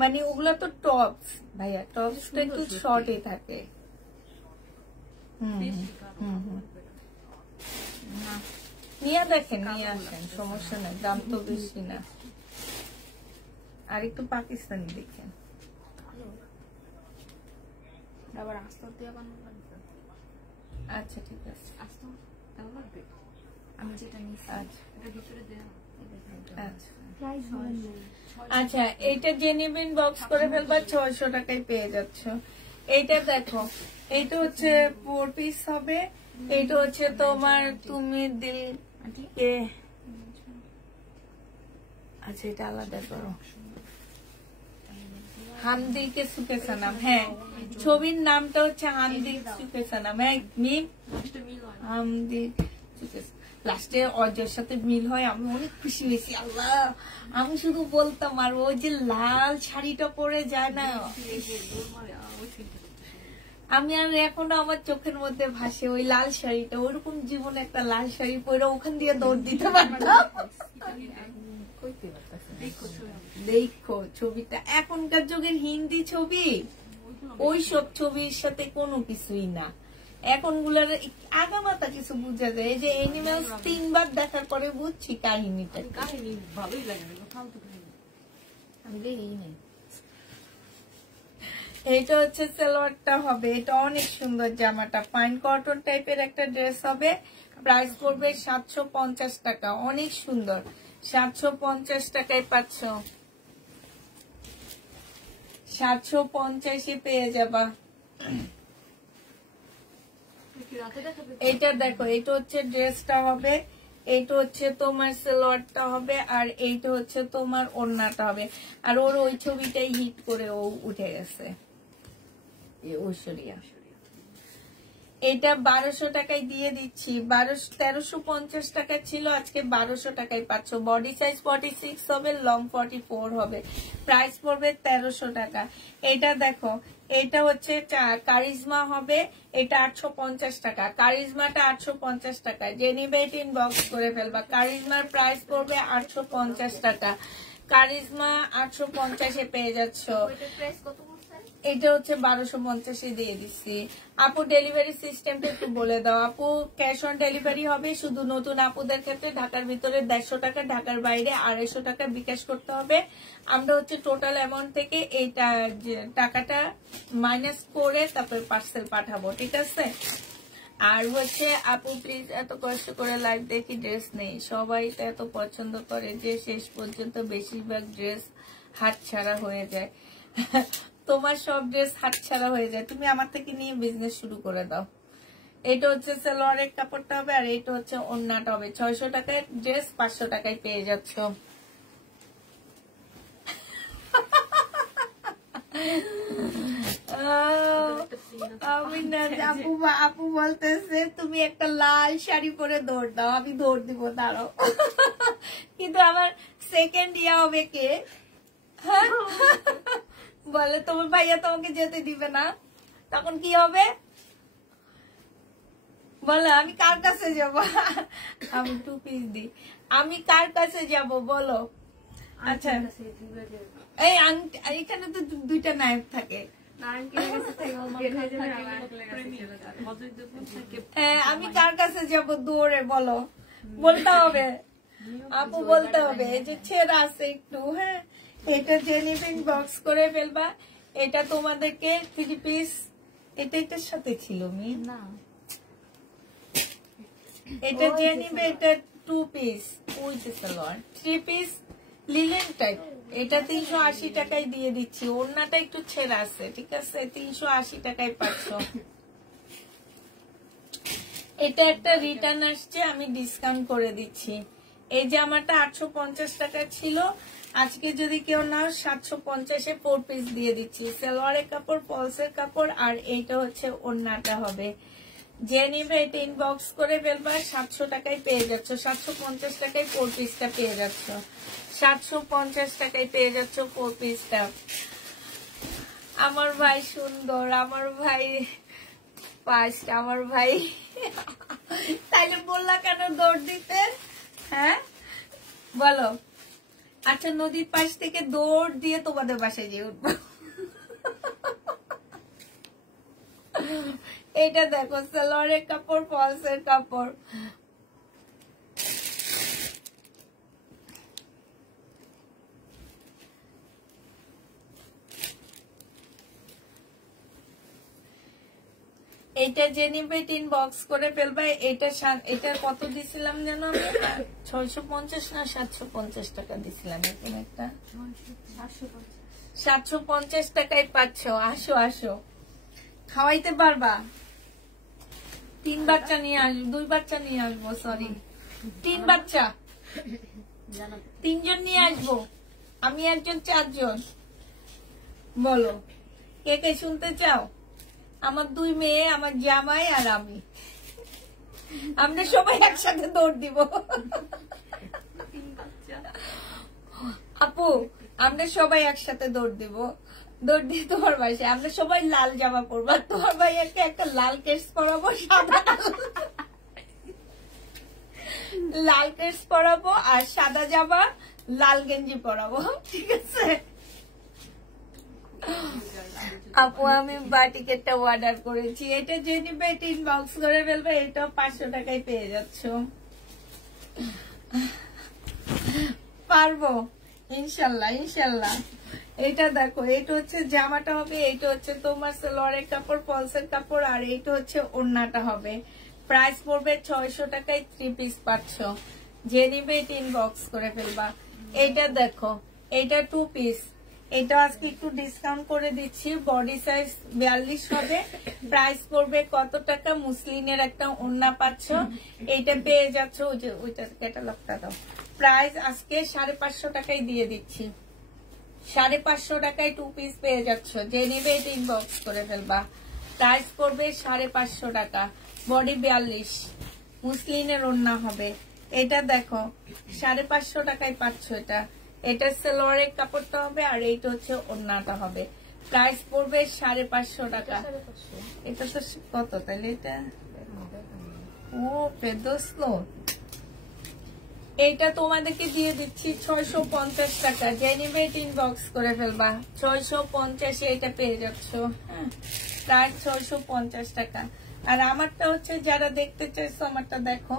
মানে ওগুলা তো টপস ভাইয়া, টপসটা একটু শর্টই থাকে। নিয়ে দেখেন, নিয়ে আসেন, সমস্যা নেই, দাম তো বেশি না। আর একটু পাকিস্তানি দেখেন। আবার আস্ত দিয়ে বানানো লাগবে। আচ্ছা ঠিক আছে, আস্ত কেমন লাগবে? আমি যেটা নিছি আচ্ছা এটা ভিতরে দেয়া। আচ্ছা আচ্ছা, এইটা যে নেবেন বক্স করে ফেলবা, 600 টাকায় পেয়ে যাচ্ছ। এইটা দেখো, এইটা হচ্ছে 4 পিস হবে, এইটা হচ্ছে তোমার তুমি দিল কে, আচ্ছা এটা আলাদা করো, হামদি কে সুখে সানাম। হ্যাঁ, ছবির নামটা হচ্ছে হামদি সুখে সানাম। হ্যাঁ মিম, হামদি সুখে, লাস্টে অজয়ের সাথে মিল হয়, আমি অনেক খুশি হয়েছি। আল্লাহ, আমি শুধু বলতাম, আর ওই যে লাল শাড়িটা পরে যায় না, আমি আর এখনো আমার চোখের মধ্যে ভাসে ওই লাল শাড়িটা। ওরকম জীবনে একটা লাল শাড়ি পরে ওখান দিয়ে দৌড় দিতে পারতাম। দেখো ছবিটা, এখনকার যুগের হিন্দি ছবি, ওইসব ছবির সাথে কোনো কিছুই না। এখন গুলার আগামাতা কিছু বুঝা যায়। এই যে এনিমেলস 3 বার দেখার পরে বুঝছি কাহিনীটা। কাহিনী ভালোই লাগে, ফালতু কাহিনী আমি দেখিই নাই। এইটা হচ্ছে সালোয়ারটা হবে, এটা অনেক সুন্দর জামাটা, পাইন কটন টাইপের একটা ড্রেস হবে। প্রাইস পড়বে 750 টাকা, অনেক সুন্দর। 750 টাকায় পাচ্ছ, 750 পেয়ে যাবা। এইটা দেখো, এইটা হচ্ছে ড্রেসটা হবে, এইটা হচ্ছে তোমার সালোয়ারটা হবে, আর এইটা হচ্ছে তোমার ওড়নাটা হবে। আর ওর ওই ছবিটাই হিট করে ও উঠে গেছে, ঐশ্বরিয়া। এটা 1200 টাকায় দিয়ে দিচ্ছি। 1350 টাকা ছিল, আজকে 1200 টাকায় পাচ্ছ। বডি সাইজ 46 হবে, লং 44 হবে। প্রাইস পড়বে 1300 টাকা। এটা দেখো, এটা হচ্ছে কারিজমা হবে, এটা 850 টাকা। কারিজমাটা 850 টাকা। যে নিবে ইনবক্স করে ফেলবা। কারিজমার প্রাইস পড়বে 850 টাকা। কারিজমা 850-এ পেয়ে যাচ্ছ। এটা হচ্ছে 1250-এ দিয়ে দিচ্ছি। আপু ডেলিভারি সিস্টেমটা একটু বলে দাও। আপু ক্যাশ অন ডেলিভারি হবে শুধু নতুন আপুদের ক্ষেত্রে। ঢাকার ভিতরে 150 টাকা, ঢাকার বাইরে 250 টাকা বিকাশ করতে হবে। আমরা হচ্ছে টোটাল অ্যামাউন্ট থেকে এই টাকাটা মাইনাস করে তারপর পার্সেল পাঠাবো, ঠিক আছে? আর হচ্ছে আপু প্লিজ এত কষ্ট করে লাইভ দেখি ড্রেস নেই। সবাই তো এত পছন্দ করে যে শেষ পর্যন্ত বেশিরভাগ ড্রেস হাতছাড়া হয়ে যায়। তোমার সব ড্রেস হাতছাড়া হয়ে যায়, তুমি আমার থেকে নিয়ে বিজনেস শুরু করে দাও। এটা হচ্ছে সালোয়ারের কাপড়টা হবে, আর এটা হচ্ছে ওড়নাটা হবে। 600 টাকায় ড্রেস 500 টাকায় পেয়ে যাচ্ছ। আপু বলতেছে তুমি একটা লাল শাড়ি পরে দৌড় দাও, আমি দৌড় দিব, দাঁড়াও। কিন্তু আমার সেকেন্ড ইয়া হবে কে? বলে তোমার ভাইয়া তোমাকে যেতে দিবে না, তখন কি হবে? বলো আমি কার কাছে যাব? আমি 2 পিস দিই, আমি কার কাছে যাব বলো? আচ্ছা এই এখানে তো 2টা নায়ক থাকে। আমি কার কাছে যাব দৌড়ে বলো? বলতে হবে, আপু বলতে হবে যে ছেড়া আছে একটু। হ্যাঁ, এটা জেনিফিন বক্স করে ফেলবা। এটা তোমাদেরকে 3 পিস, এটা এটার সাথে ছিল মি না, এটা যে নিবে এটা 2 piece with salwar, 3 piece linen type. এটা 380 টাকায় দিয়ে দিচ্ছি। ওড়নাটা একটু ছেঁড়া আছে, ঠিক আছে? 380 টাকায় পাচ্ছ। এটা একটা রিটার্ন আসছে, আমি ডিসকাউন্ট করে দিচ্ছি। এই জামাটা 850 টাকা ছিল, আজকে যদি কেউ নাও 750-এ 4 পিস দিয়ে দিচ্ছি। সালোয়ারের কাপড়, ফলসের কাপড়, আর এইটা হচ্ছে ওড়নাটা হবে। যে নিবে এটা ইনবক্স করে ফেলবা। 700 টাকায় পেয়ে যাচ্ছ। 750 টাকায় 4 পিসটা পেয়ে যাচ্ছ। 750 টাকায় পেয়ে যাচ্ছ 4 পিসটা। আমার ভাই সুন্দর, আমার ভাই ফার্স্ট, আমার ভাই। তাইলে বললা কেন দৌড় দিতে? হ্যাঁ বলো। আচ্ছা নদীর পাশ থেকে দৌড় দিয়ে তোমাদের বাসায় গিয়ে উঠবো। এটা দেখো সালোয়ারের কাপড়, ফলসের কাপড়। এটা যে নিবে ইনবক্স করে ফেলবে। এটা কত দিছিলাম যেন আমি? 650 না 750 টাকা দিছিলাম এরকম একটা। 750 টাকায় পাচ্ছ। আসো আসো, খাওয়াইতে পারবা? 3 বাচ্চা নিয়ে আসবো, 2 বাচ্চা নিয়ে আসবো, সরি 3 বাচ্চা, 3 জন নিয়ে আসবো। আমি একজন, 4 জন। বলো কে কে শুনতে চাও? আমার 2 মেয়ে, আমার জামাই আর আমি। আমরা সবাই একসাথে দৌড় দিব। আপু আমরা সবাই একসাথে দৌড় দিব, দৌড় দিয়ে তোমার বাসায়। আমরা সবাই লাল জামা পরবো, তোমার ভাইয়াকে একটা লাল কেস পরাবো, সাদা লাল কেস পরাবো, আর সাদা জামা, লাল গেঞ্জি পরাবো, ঠিক আছে? আপু আমি বাটিকেটটা অর্ডার করেছি। এটা যে নিবে এটা ইনবক্স করে ফেলবে। এটা 500 টাকায় পেয়ে যাচ্ছ। পারবো ইনশাল্লাহ, ইনশাল্লাহ। এটা দেখো, এটা হচ্ছে জামাটা হবে, এটা হচ্ছে তোমার সালোয়ারের কাপড়, ফলসের কাপড়, আর এটা হচ্ছে ওড়নাটা হবে। প্রাইস পড়বে 600 টাকায় 3 পিস পাচ্ছ। যে নিবে এটা ইনবক্স করে ফেলবা। এটা দেখো, এটা 2 পিস। এটা আজকে একটু ডিসকাউন্ট করে দিচ্ছি। বডি সাইজ 42 হবে। প্রাইস পড়বে কত টাকা? মুসলিনের একটা ওড়না পাচ্ছ, এইটা পেয়ে যাচ্ছ। ওইটা ক্যাটালগটা দাও। প্রাইস আজকে 550 টাকায় দিয়ে দিচ্ছি। 550 টাকায় 2 পিস পেয়ে যাচ্ছ। যে নেবে এটা ইনবক্স করে ফেলবা। প্রাইস পড়বে 550 টাকা, বডি 42, মুসলিনের ওড়না হবে। এটা দেখো 550 টাকায় পাচ্ছ। এটা সালোয়ারের কাপড়টা হবে আর এইটা হচ্ছে ওড়নাটা হবে। প্রাইস পড়বে 550 টাকা। এটা তো কত তাহলে? এটা ও পেদোসলো, এটা তোমাদেরকে দিয়ে দিচ্ছি 650 টাকা। জেনিমেট ইনবক্স করে ফেলবা, 650 এটা পেয়ে যাচ্ছ। হ্যাঁ, প্রায় 650 টাকা। আর আমারটা হচ্ছে যারা দেখতে চাইছো আমারটা দেখো,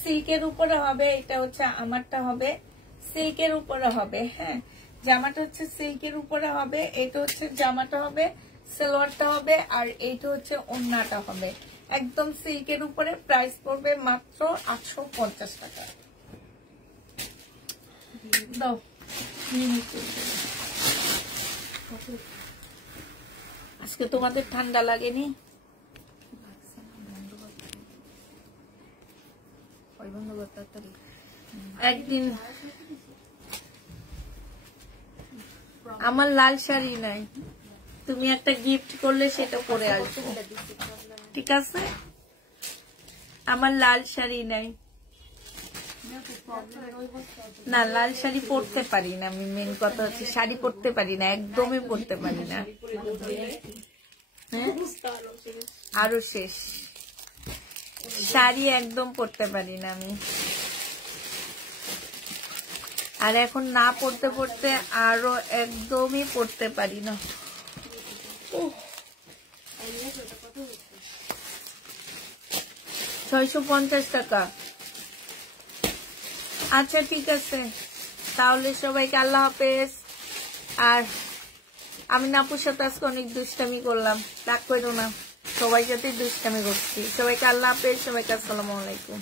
সিল্কের উপরে হবে। এটা হচ্ছে আমারটা হবে সিল্কের উপরে হবে। হ্যাঁ, জামাটা হচ্ছে সিল্কের উপরে হবে, এটা হচ্ছে জামাটা হবে, সালোয়ারটা হবে, আর এইটা হচ্ছে ওড়নাটা হবে একদম সিল্কের উপরে। প্রাইস পড়বে মাত্র 850 টাকা। দাও, আজকে তোমাদের ঠান্ডা লাগেনি? একদিন আমার লাল শাড়ি নাই, তুমি একটা গিফট করলে সেটা পরে আসবো, ঠিক আছে? আমার লাল শাড়ি নাই না, লাল শাড়ি পরতে পারি না আমি। মেন কথা হচ্ছে শাড়ি পরতে পারি না, একদমই পরতে পারি না। আরো শেষ, শাড়ি একদম পরতে পারি না আমি। আর এখন না পড়তে পড়তে আরো একদমই পড়তে পারি না। 650 টাকা। আচ্ছা ঠিক আছে, তাহলে সবাইকে আল্লাহ হাফেজ। আর আমি নাপুর সাথে আজকে অনেক দুষ্টামি করলাম, রাগ করো না, সবাই সাথে দুষ্টামি করছি। সবাইকে আল্লাহ হাফেজ, সবাইকে আসসালামু আলাইকুম।